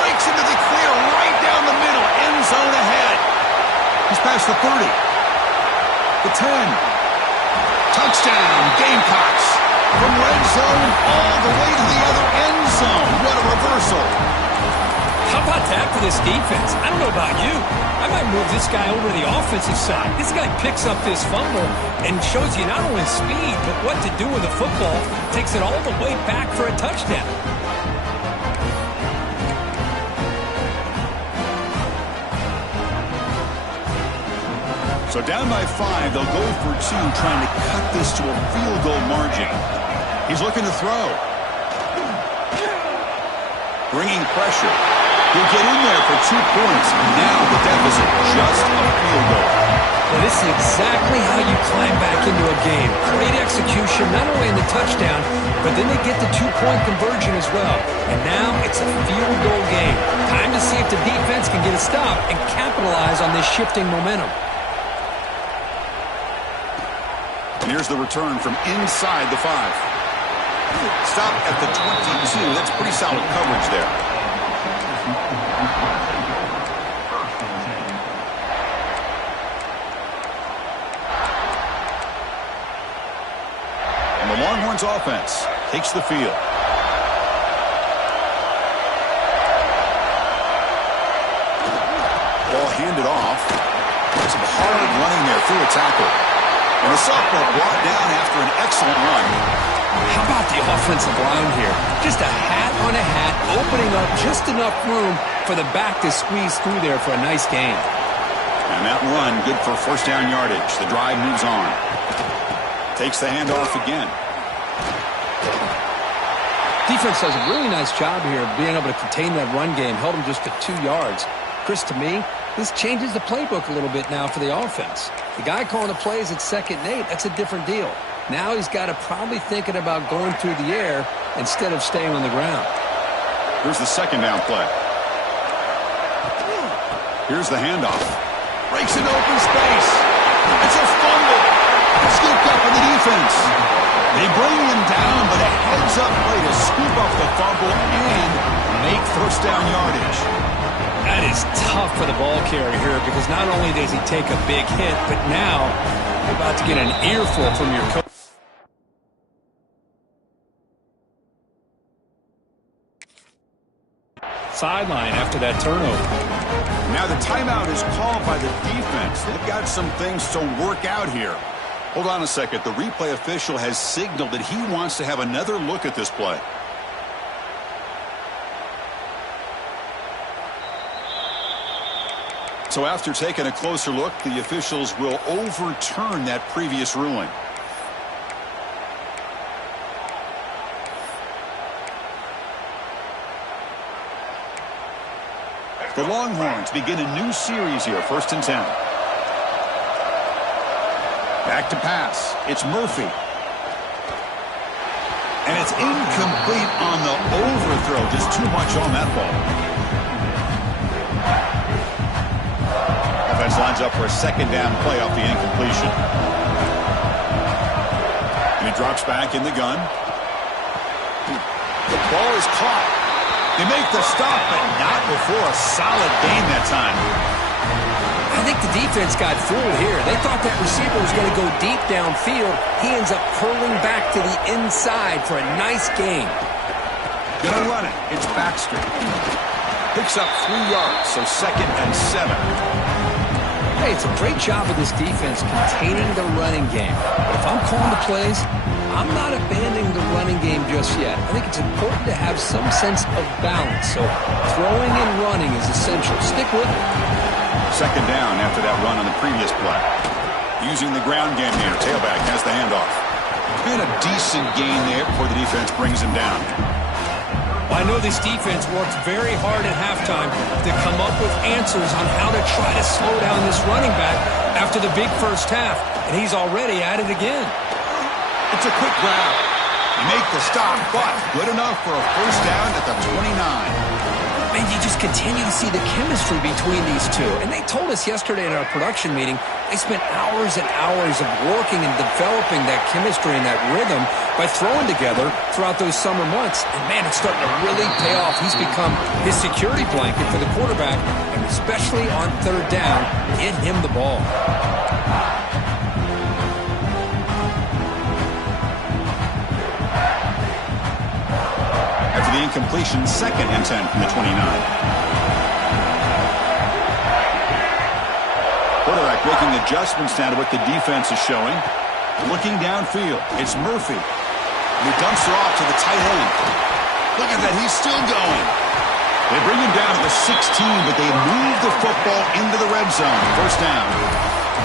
Breaks into the clear right down the middle. End zone ahead. He's past the 30. The 10. Touchdown, Gamecocks. From red zone all the way to the other end zone. What a reversal. How about that for this defense? I don't know about you. I might move this guy over to the offensive side. This guy picks up this fumble and shows you not only speed, but what to do with the football. Takes it all the way back for a touchdown. So down by 5, they'll go for 2, trying to cut this to a field goal margin. He's looking to throw. Bringing pressure. He'll get in there for 2 points. Now the deficit, just a field goal. Well, this is exactly how you climb back into a game. Great execution, not only in the touchdown, but then they get the 2-point conversion as well. And now it's a field goal game. Time to see if the defense can get a stop and capitalize on this shifting momentum. Here's the return from inside the 5. Stop at the 22. That's pretty solid coverage there. And the Longhorns offense takes the field. Ball handed off. Some hard running there through a tackle. And the sophomore brought down after an excellent run. How about the offensive line here? Just a hat on a hat, opening up just enough room for the back to squeeze through there for a nice gain. And that run, good for first down yardage. The drive moves on. Takes the handoff again. Defense does a really nice job here of being able to contain that run game. Held them just to 2 yards. Chris, to me, this changes the playbook a little bit now for the offense. The guy calling the plays at 2nd and 8, that's a different deal. Now he's got to probably thinking about going through the air instead of staying on the ground. Here's the second down play. Here's the handoff. Breaks into open space. It's a fumble. Scooped up in the defense. They bring him down, but a heads-up play to scoop up the fumble and make first down yardage. That is tough for the ball carrier here because not only does he take a big hit, but now you're about to get an earful from your coach. sideline after that turnover. Now the timeout is called by the defense. They've got some things to work out here. Hold on a second. The replay official has signaled that he wants to have another look at this play. So after taking a closer look, the officials will overturn that previous ruling. The Longhorns begin a new series here, 1st and 10. Back to pass. It's Murphy. And it's incomplete on the overthrow. Just too much on that ball. Offense lines up for a 2nd down play off the incompletion. And he drops back in the gun. The ball is caught. They make the stop, but not before a solid gain that time. I think the defense got fooled here. They thought that receiver was going to go deep downfield. He ends up curling back to the inside for a nice gain. Gonna run it. It's Baxter. Picks up 3 yards, so 2nd and 7. Hey, it's a great job of this defense containing the running game. But if I'm calling the plays, I'm not abandoning the running game just yet. I think it's important to have some sense of balance. So throwing and running is essential. Stick with it. 2nd down after that run on the previous play. Using the ground game here. Tailback has the handoff. Been a decent gain there before the defense brings him down. I know this defense worked very hard at halftime to come up with answers on how to try to slow down this running back after the big first half. And he's already at it again. It's a quick grab. You make the stop, but good enough for a 1st down at the 29. Man, you just continue to see the chemistry between these two. And they told us yesterday in our production meeting, they spent hours and hours of working and developing that chemistry and that rhythm by throwing together throughout those summer months. And man, it's starting to really pay off. He's become his security blanket for the quarterback, and especially on 3rd down, get him the ball. After the incompletion, 2nd and 10 from the 29. Quarterback making adjustments now to what the defense is showing. Looking downfield, it's Murphy. And he dumps it off to the tight end. Look at that, he's still going. They bring him down to the 16, but they move the football into the red zone. 1st down.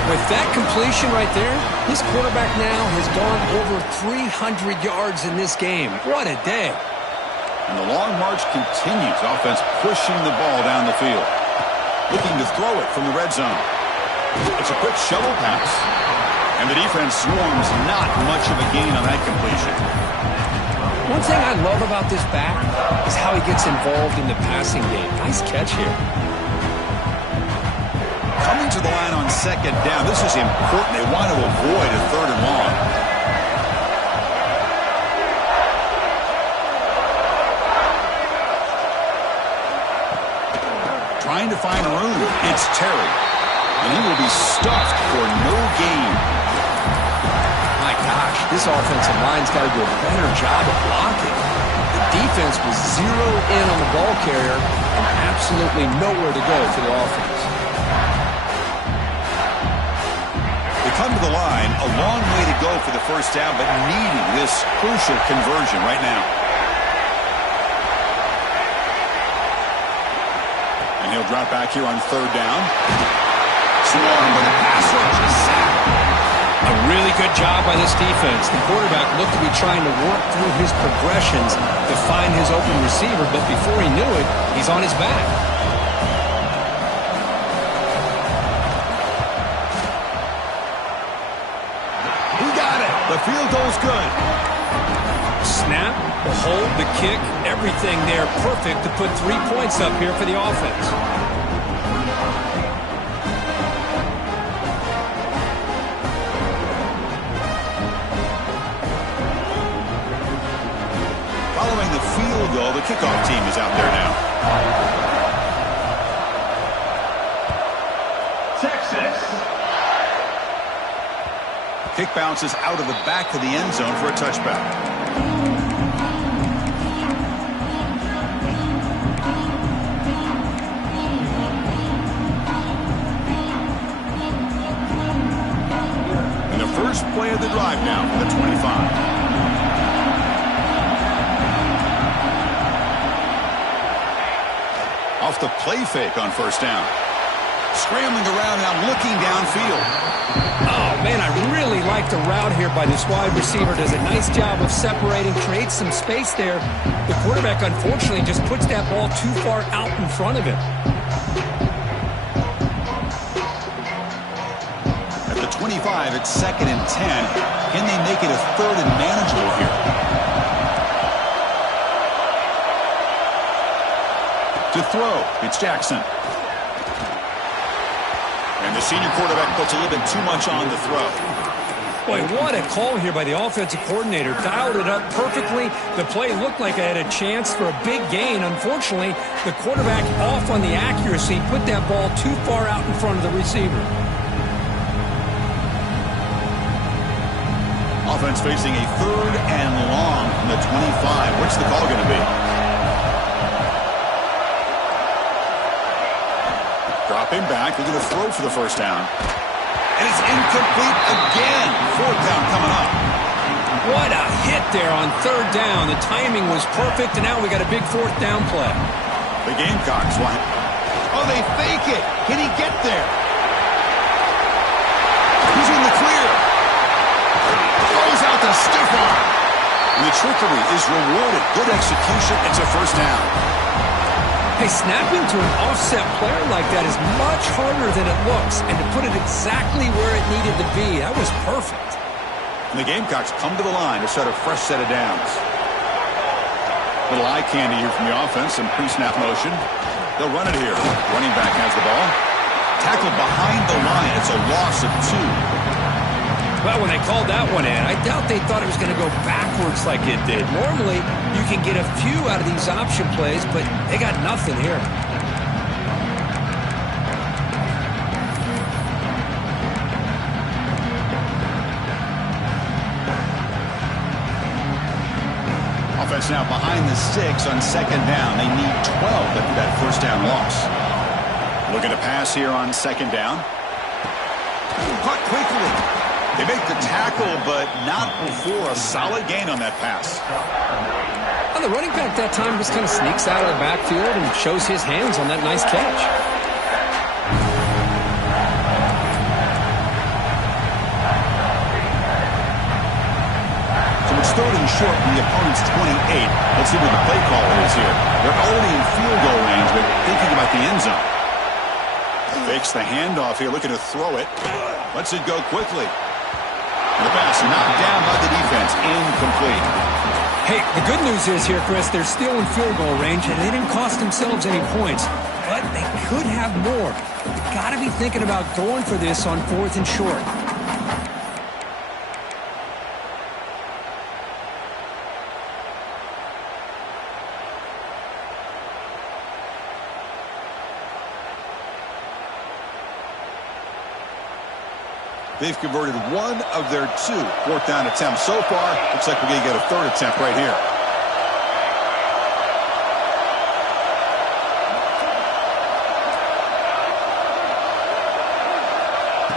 With that completion right there, this quarterback now has gone over 300 yards in this game. What a day. And the long march continues. Offense pushing the ball down the field. Looking to throw it from the red zone. It's a quick shovel pass. And the defense swarms not much of a gain on that completion. One thing I love about this back is how he gets involved in the passing game. Nice catch here. Coming to the line on 2nd down. This is important. They want to avoid a 3rd and long. Trying to find room. It's Terry. And he will be stuffed for no gain. My gosh, this offensive line's got to do a better job of blocking. The defense was zeroed in on the ball carrier and absolutely nowhere to go for the offense. They come to the line, a long way to go for the 1st down, but needing this crucial conversion right now. He'll drop back here on 3rd down. Swarm with a pass rush, a sack. A really good job by this defense. The quarterback looked to be trying to work through his progressions to find his open receiver, but before he knew it, he's on his back. He got it. The field goal's good. Snap, the hold, the kick, everything there perfect to put 3 points up here for the offense. Following the field goal, the kickoff team is out there now. Texas. Kick bounces out of the back of the end zone for a touchback. play of the drive now for the 25. Off the play fake on first down. Scrambling around now, looking downfield. Oh, man, I really like the route here by this wide receiver. Does a nice job of separating, creates some space there. The quarterback, unfortunately, just puts that ball too far out in front of him. At the 25, it's 2nd and 10. Can they make it a 3rd and manageable here? To throw, it's Jackson. And the senior quarterback puts a little bit too much on the throw. Boy, what a call here by the offensive coordinator. Dialed it up perfectly. The play looked like it had a chance for a big gain. Unfortunately, the quarterback off on the accuracy, put that ball too far out in front of the receiver. Offense facing a 3rd and long from the 25. What's the call going to be? Dropping back, they're going to throw for the first down. And it's incomplete again. 4th down coming up. What a hit there on 3rd down. The timing was perfect, and now we got a big 4th down play. The Gamecocks want. Oh, they fake it. Can he get there? He's in the clear. Throws out the stiff arm. And the trickery is rewarded. Good execution. It's a first down. Hey, snapping to an offset player like that is much harder than it looks, and to put it exactly where it needed to be, that was perfect. And the Gamecocks come to the line to start a fresh set of downs. Little eye candy here from the offense, some pre-snap motion. They'll run it here. Running back has the ball. Tackled behind the line. It's a loss of 2. Well, when they called that one in, I doubt they thought it was going to go backwards like it did. Normally, you can get a few out of these option plays, but they got nothing here. Offense now behind the 6 on 2nd down. They need 12 after that first down loss. Looking to pass here on 2nd down. Caught quickly. They make the tackle, but not before a solid gain on that pass. Well, the running back that time just kind of sneaks out of the backfield and shows his hands on that nice catch. So it's 3rd and short from the opponent's 28. Let's see what the play call is here. They're already in field goal range, but thinking about the end zone. Fakes the handoff here, looking to throw it. Lets it go quickly. The pass knocked down by the defense. Incomplete. Hey, the good news is here, Chris, they're still in field goal range, and they didn't cost themselves any points. But they could have more. You've got to be thinking about going for this on 4th and short. They've converted 1 of their 2 4th down attempts so far. Looks like we're going to get a 3rd attempt right here.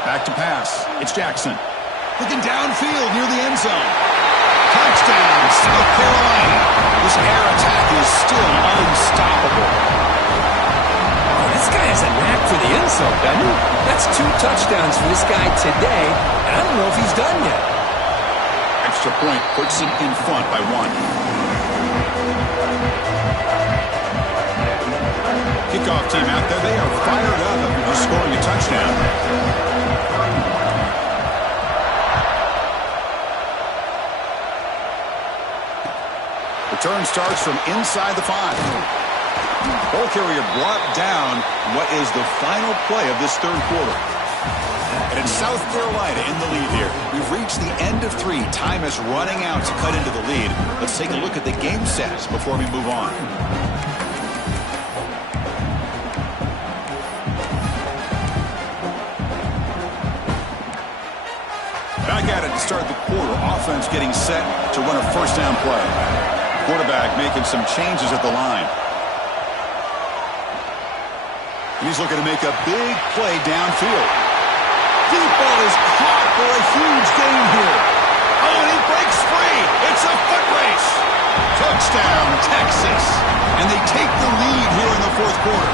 Back to pass. It's Jackson. Looking downfield near the end zone. Touchdown, South Carolina. This air attack is still unstoppable. This guy has a knack for the end zone, doesn't he? That's 2 touchdowns for this guy today, and I don't know if he's done yet. Extra point puts him in front by 1. Kickoff team out there. They are fired up after scoring a touchdown. Return starts from inside the 5. Ball carrier brought down what is the final play of this 3rd quarter. And it's South Carolina in the lead here. We've reached the end of 3. Time is running out to cut into the lead. Let's take a look at the game stats before we move on. Back at it to start the quarter. Offense getting set to run a first down play. Quarterback making some changes at the line. He's looking to make a big play downfield. Deep ball is caught for a huge gain here. Oh, and he breaks free. It's a foot race. Touchdown, Texas. And they take the lead here in the fourth quarter.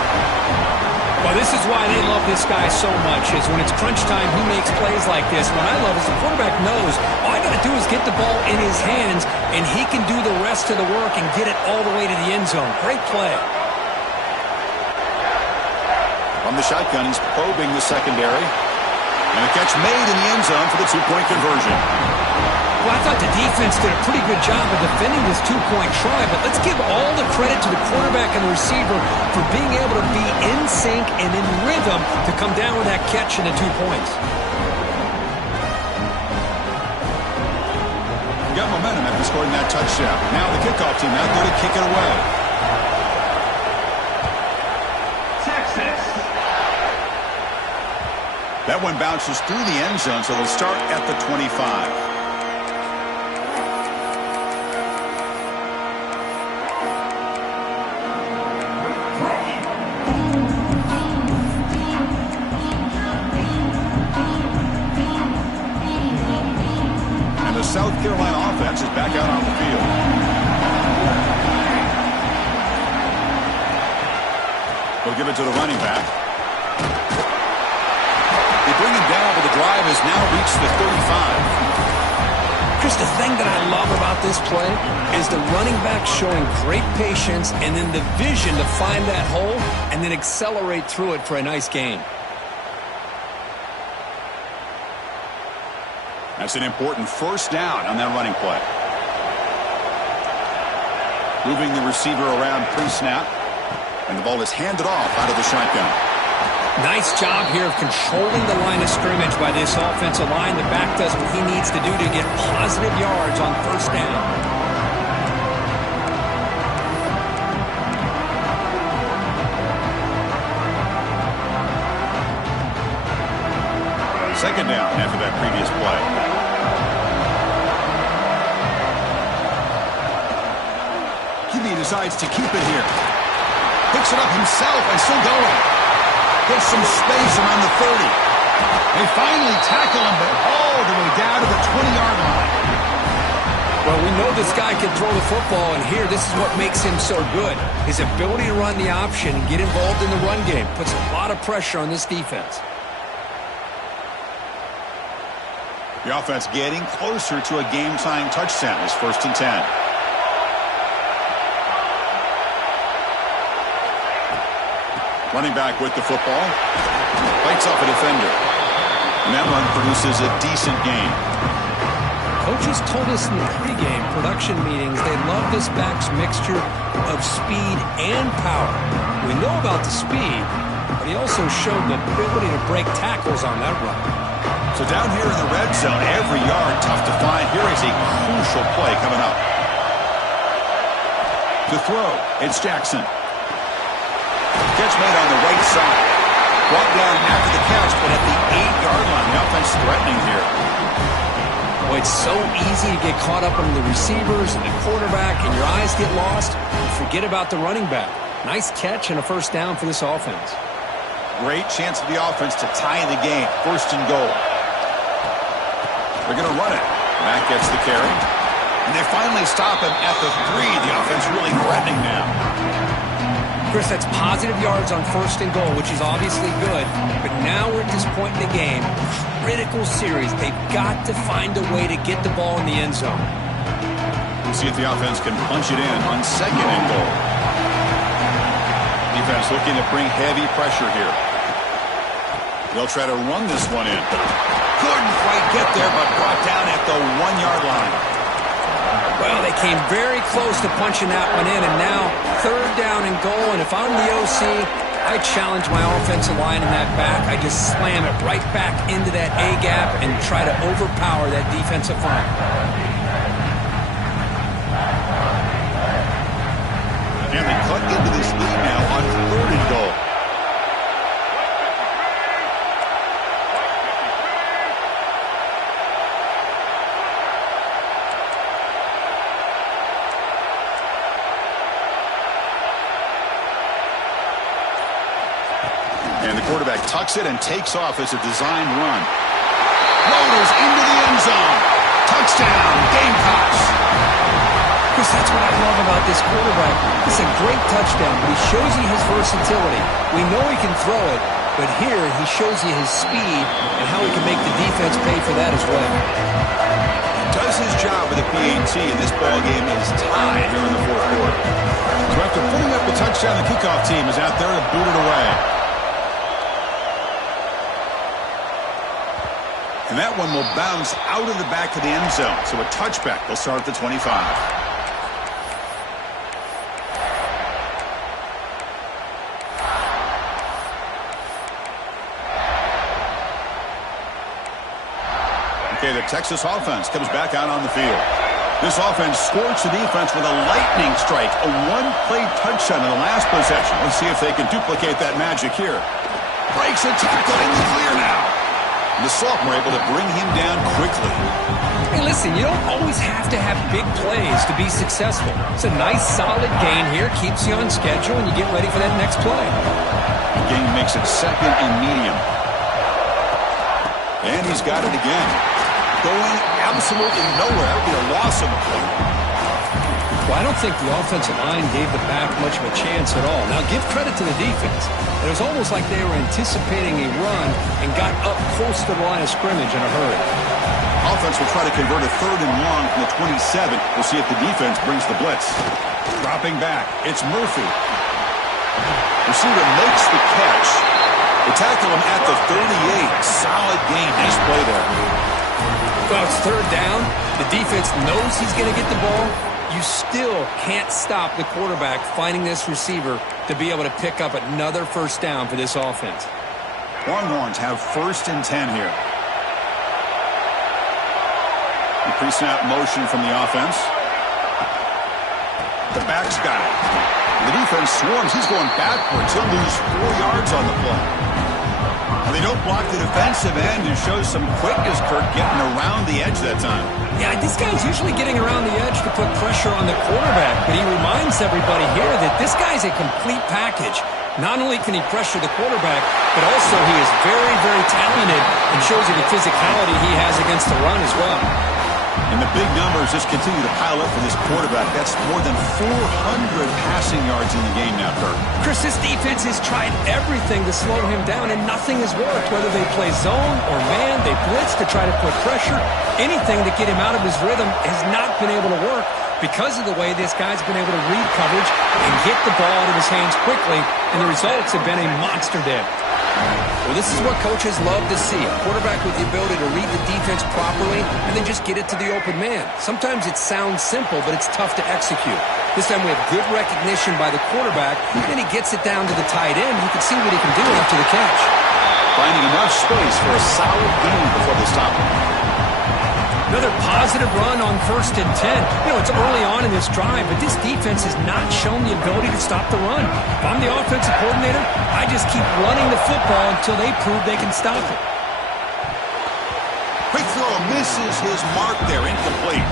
Well, this is why they love this guy so much, is when it's crunch time, he makes plays like this. What I love is the quarterback knows all I got to do is get the ball in his hands, and he can do the rest of the work and get it all the way to the end zone. Great play. From the shotgun, he's probing the secondary. And a catch made in the end zone for the two-point conversion. Well, I thought the defense did a pretty good job of defending this two-point try, but let's give all the credit to the quarterback and the receiver for being able to be in sync and in rhythm to come down with that catch and the 2 points. You got momentum after scoring that touchdown. Now the kickoff team out there to kick it away. Texas. That one bounces through the end zone, so they'll start at the 25. South Carolina offense is back out on the field. They'll give it to the running back. They bring him down, but the drive has now reached the 35. Chris, the thing that I love about this play is the running back showing great patience and then the vision to find that hole and then accelerate through it for a nice gain. That's an important first down on that running play. Moving the receiver around pre-snap. And the ball is handed off out of the shotgun. Nice job here of controlling the line of scrimmage by this offensive line. The back does what he needs to do to get positive yards on first down. Second down after that previous play. QB decides to keep it here. Picks it up himself and still going. Gets some space around the 30. They finally tackle him, but all the way down to the 20-yard line. Well, we know this guy can throw the football, and here, this is what makes him so good. His ability to run the option and get involved in the run game puts a lot of pressure on this defense. The offense getting closer to a game-tying touchdown. It's 1st and 10. Running back with the football. Fights off a defender. And that run produces a decent gain. Coaches told us in the pregame production meetings they love this back's mixture of speed and power. We know about the speed, but he also showed the ability to break tackles on that run. So down here in the red zone, every yard tough to find. Here is a crucial play coming up. To throw, it's Jackson. Catch made on the right side. Brought down after the catch, but at the 8-yard line, the offense threatening here. Well, it's so easy to get caught up on the receivers and the quarterback, and your eyes get lost. Forget about the running back. Nice catch and a first down for this offense. Great chance for the offense to tie the game. 1st and goal. They're going to run it. Matt gets the carry. And they finally stop him at the 3. The offense really threatening now. Chris, that's positive yards on 1st and goal, which is obviously good. But now we're at this point in the game. Critical series. They've got to find a way to get the ball in the end zone. We'll see if the offense can punch it in on 2nd and goal. Defense looking to bring heavy pressure here. They'll try to run this one in. Couldn't quite get there, but brought down at the 1-yard line. Well, they came very close to punching that one in, and now 3rd down and goal. And if I'm the OC, I challenge my offensive line in that back. I just slam it right back into that A-gap and try to overpower that defensive front. And they cut into this lead now on 3rd and goal. And the quarterback tucks it and takes off as a designed run. Floaters into the end zone. Touchdown, Gamecocks. Chris, that's what I love about this quarterback. It's a great touchdown, but he shows you his versatility. We know he can throw it, but here he shows you his speed and how he can make the defense pay for that as well. He does his job with the PAT, and this ball game is tied here in the fourth quarter. So after putting up the touchdown, the kickoff team is out there to boot it away. And that one will bounce out of the back of the end zone. So a touchback. They'll start at the 25. Okay, the Texas offense comes back out on the field. This offense scorched the defense with a lightning strike, a one-play touchdown in the last possession. Let's see if they can duplicate that magic here. Breaks a tackle in the clear now. The sophomore able to bring him down quickly. Hey, listen, you don't always have to have big plays to be successful. It's a nice, solid gain here. Keeps you on schedule, and you get ready for that next play. The gain makes it second and medium. And he's got it again. Going absolutely nowhere. That would be a loss on the play. Well, I don't think the offensive line gave the back much of a chance at all. Now, give credit to the defense. It was almost like they were anticipating a run and got up close to the line of scrimmage in a hurry. Offense will try to convert a 3rd and long from the 27. We'll see if the defense brings the blitz. Dropping back, it's Murphy. Receiver makes the catch. They tackle him at the 38. Solid gain. Nice play there. Well, it's 3rd down. The defense knows he's going to get the ball. You still can't stop the quarterback finding this receiver to be able to pick up another 1st down for this offense. Longhorns have 1st and 10 here. The pre-snap motion from the offense. The back's got it. The defense swarms. He's going backwards. He'll lose 4 yards on the play. They don't block the defensive end and shows some quickness, Kirk, getting around the edge that time. Yeah, this guy's usually getting around the edge to put pressure on the quarterback, but he reminds everybody here that this guy's a complete package. Not only can he pressure the quarterback, but also he is very, very talented and shows you the physicality he has against the run as well. And the big numbers just continue to pile up for this quarterback. That's more than 400 passing yards in the game now, Kirk. Chris, this defense has tried everything to slow him down, and nothing has worked. Whether they play zone or man, they blitz to try to put pressure. Anything to get him out of his rhythm has not been able to work because of the way this guy's been able to read coverage and get the ball out of his hands quickly, and the results have been a monster day. Well, this is what coaches love to see. A quarterback with the ability to read the defense properly and then just get it to the open man. Sometimes it sounds simple, but it's tough to execute. This time we have good recognition by the quarterback, and he gets it down to the tight end. You can see what he can do after the catch. Finding enough space for a solid gain before they stop him. Another positive run on 1st and 10. You know, it's early on in this drive, but this defense has not shown the ability to stop the run. If I'm the offensive coordinator, I just keep running the football until they prove they can stop it. Quick throw misses his mark there, incomplete.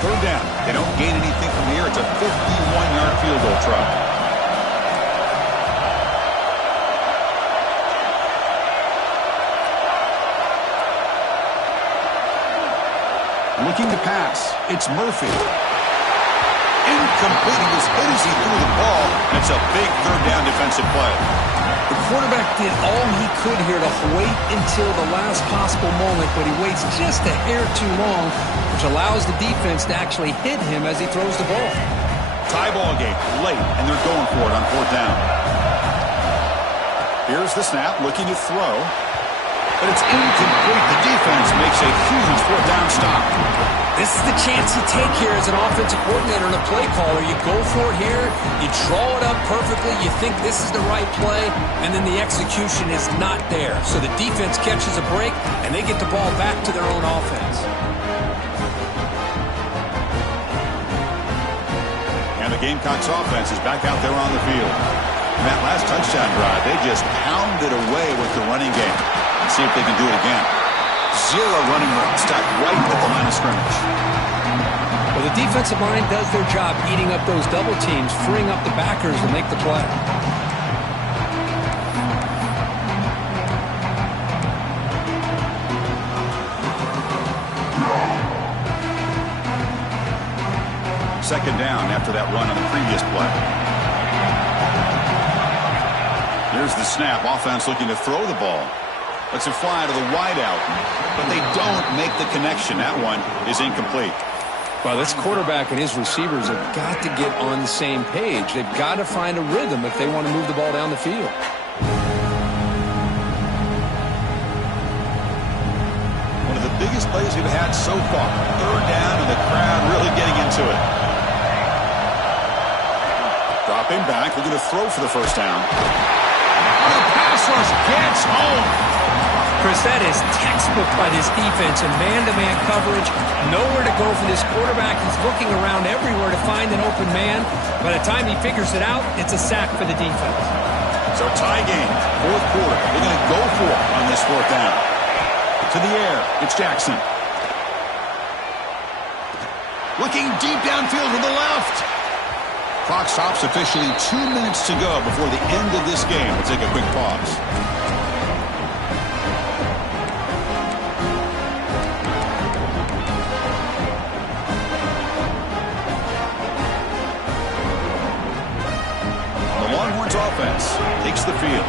Third down. They don't gain anything from here. It's a 51-yard field goal try. Looking to pass. It's Murphy. Incomplete. He was hit as he threw the ball. It's a big 3rd down defensive play. The quarterback did all he could here to wait until the last possible moment, but he waits just a hair too long, which allows the defense to actually hit him as he throws the ball. Tie ball game late, and they're going for it on 4th down. Here's the snap, looking to throw. But it's incomplete. The defense makes a huge 4th down stop. This is the chance you take here as an offensive coordinator and a play caller. You go for it here, you draw it up perfectly, you think this is the right play, and then the execution is not there. So the defense catches a break, and they get the ball back to their own offense. And the Gamecocks offense is back out there on the field. In that last touchdown drive, they just pounded away with the running game. Let's see if they can do it again. 0 running room, stacked right at the line of scrimmage. Well, the defensive line does their job eating up those double teams, freeing up the backers to make the play. second down after that run on the previous play. Here's the snap. Offense looking to throw the ball. Lets it fly to the wideout, but they don't make the connection. That one is incomplete. Well, this quarterback and his receivers have got to get on the same page. They've got to find a rhythm if they want to move the ball down the field. One of the biggest plays we've had so far. Third down, and the crowd really getting into it. Dropping back, looking to throw for the first down. Oh, the pass rush gets home. Chris, that is textbook by this defense and man-to-man coverage. Nowhere to go for this quarterback. He's looking around everywhere to find an open man. By the time he figures it out, it's a sack for the defense. So tie game, fourth quarter. They're going to go for it on this fourth down. To the air, it's Jackson. Looking deep downfield to the left. Clock stops officially 2 minutes to go before the end of this game. We'll take a quick pause. Offense takes the field.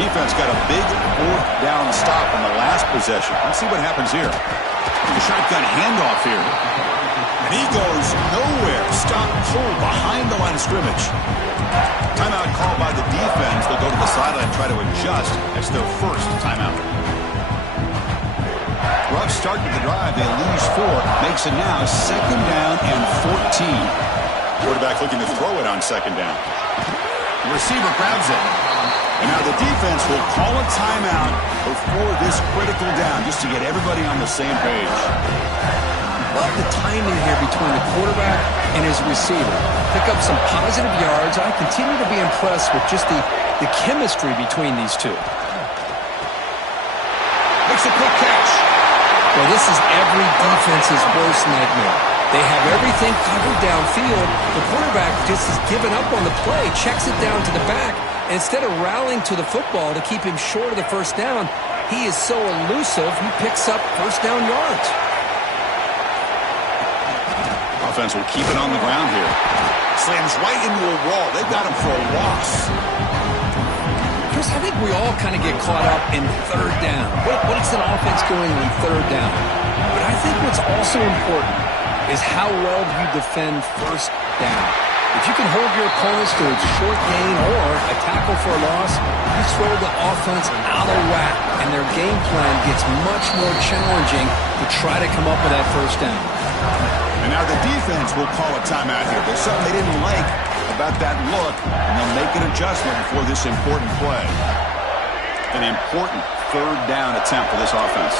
Defense got a big fourth down stop on the last possession. Let's see what happens here. The shotgun handoff here. And he goes nowhere. Stop pulled behind the line of scrimmage. Timeout called by the defense. They'll go to the sideline and try to adjust. That's their first timeout. Rough start to the drive. They lose 4. Makes it now second down and 14. Quarterback looking to throw it on second down. The receiver grabs it. And now the defense will call a timeout before this critical down just to get everybody on the same page. Love the timing here between the quarterback and his receiver. Pick up some positive yards. I continue to be impressed with just the chemistry between these two. Makes a quick catch. Well, this is every defense's worst nightmare. They have everything covered downfield. The quarterback just has given up on the play, checks it down to the back. Instead of rallying to the football to keep him short of the first down, he is so elusive, he picks up first down yards. Offense will keep it on the ground here. Slams right into a wall. They've got him for a loss. Chris, I think we all kind of get caught up in third down. What is an offense doing on third down? But I think what's also important is how well you defend first down. If you can hold your opponents to a short gain or a tackle for a loss, you throw the offense out of whack, and their game plan gets much more challenging to try to come up with that first down. And now the defense will call a timeout here. There's something they didn't like about that look, and they'll make an adjustment before this important play. An important third down attempt for this offense.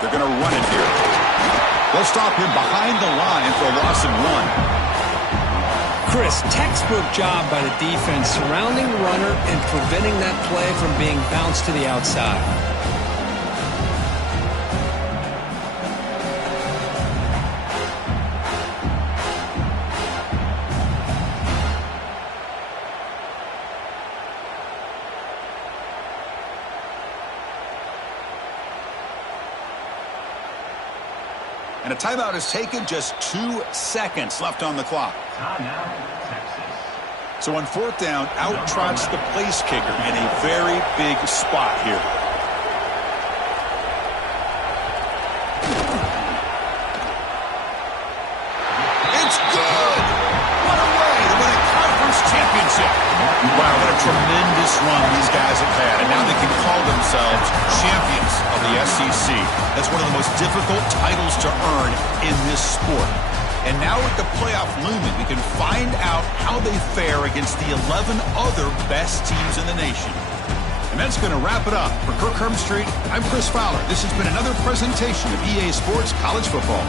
They're going to run it here. They'll stop him behind the line for a loss of 1. Chris, textbook job by the defense surrounding the runner and preventing that play from being bounced to the outside. And a timeout is taken, just 2 seconds left on the clock. Timeout, Texas. So on fourth down, out trots the place kicker in a very big spot here. It's good! What a way to win a conference championship! Wow, what a tremendous run these guys have had, and now they can call themselves champions of the SEC. That's one of the most difficult titles to earn in this sport. And now with the playoff looming, we can find out how they fare against the 11 other best teams in the nation. And that's going to wrap it up. For Kirk Hermstreet, I'm Chris Fowler. This has been another presentation of EA Sports College Football.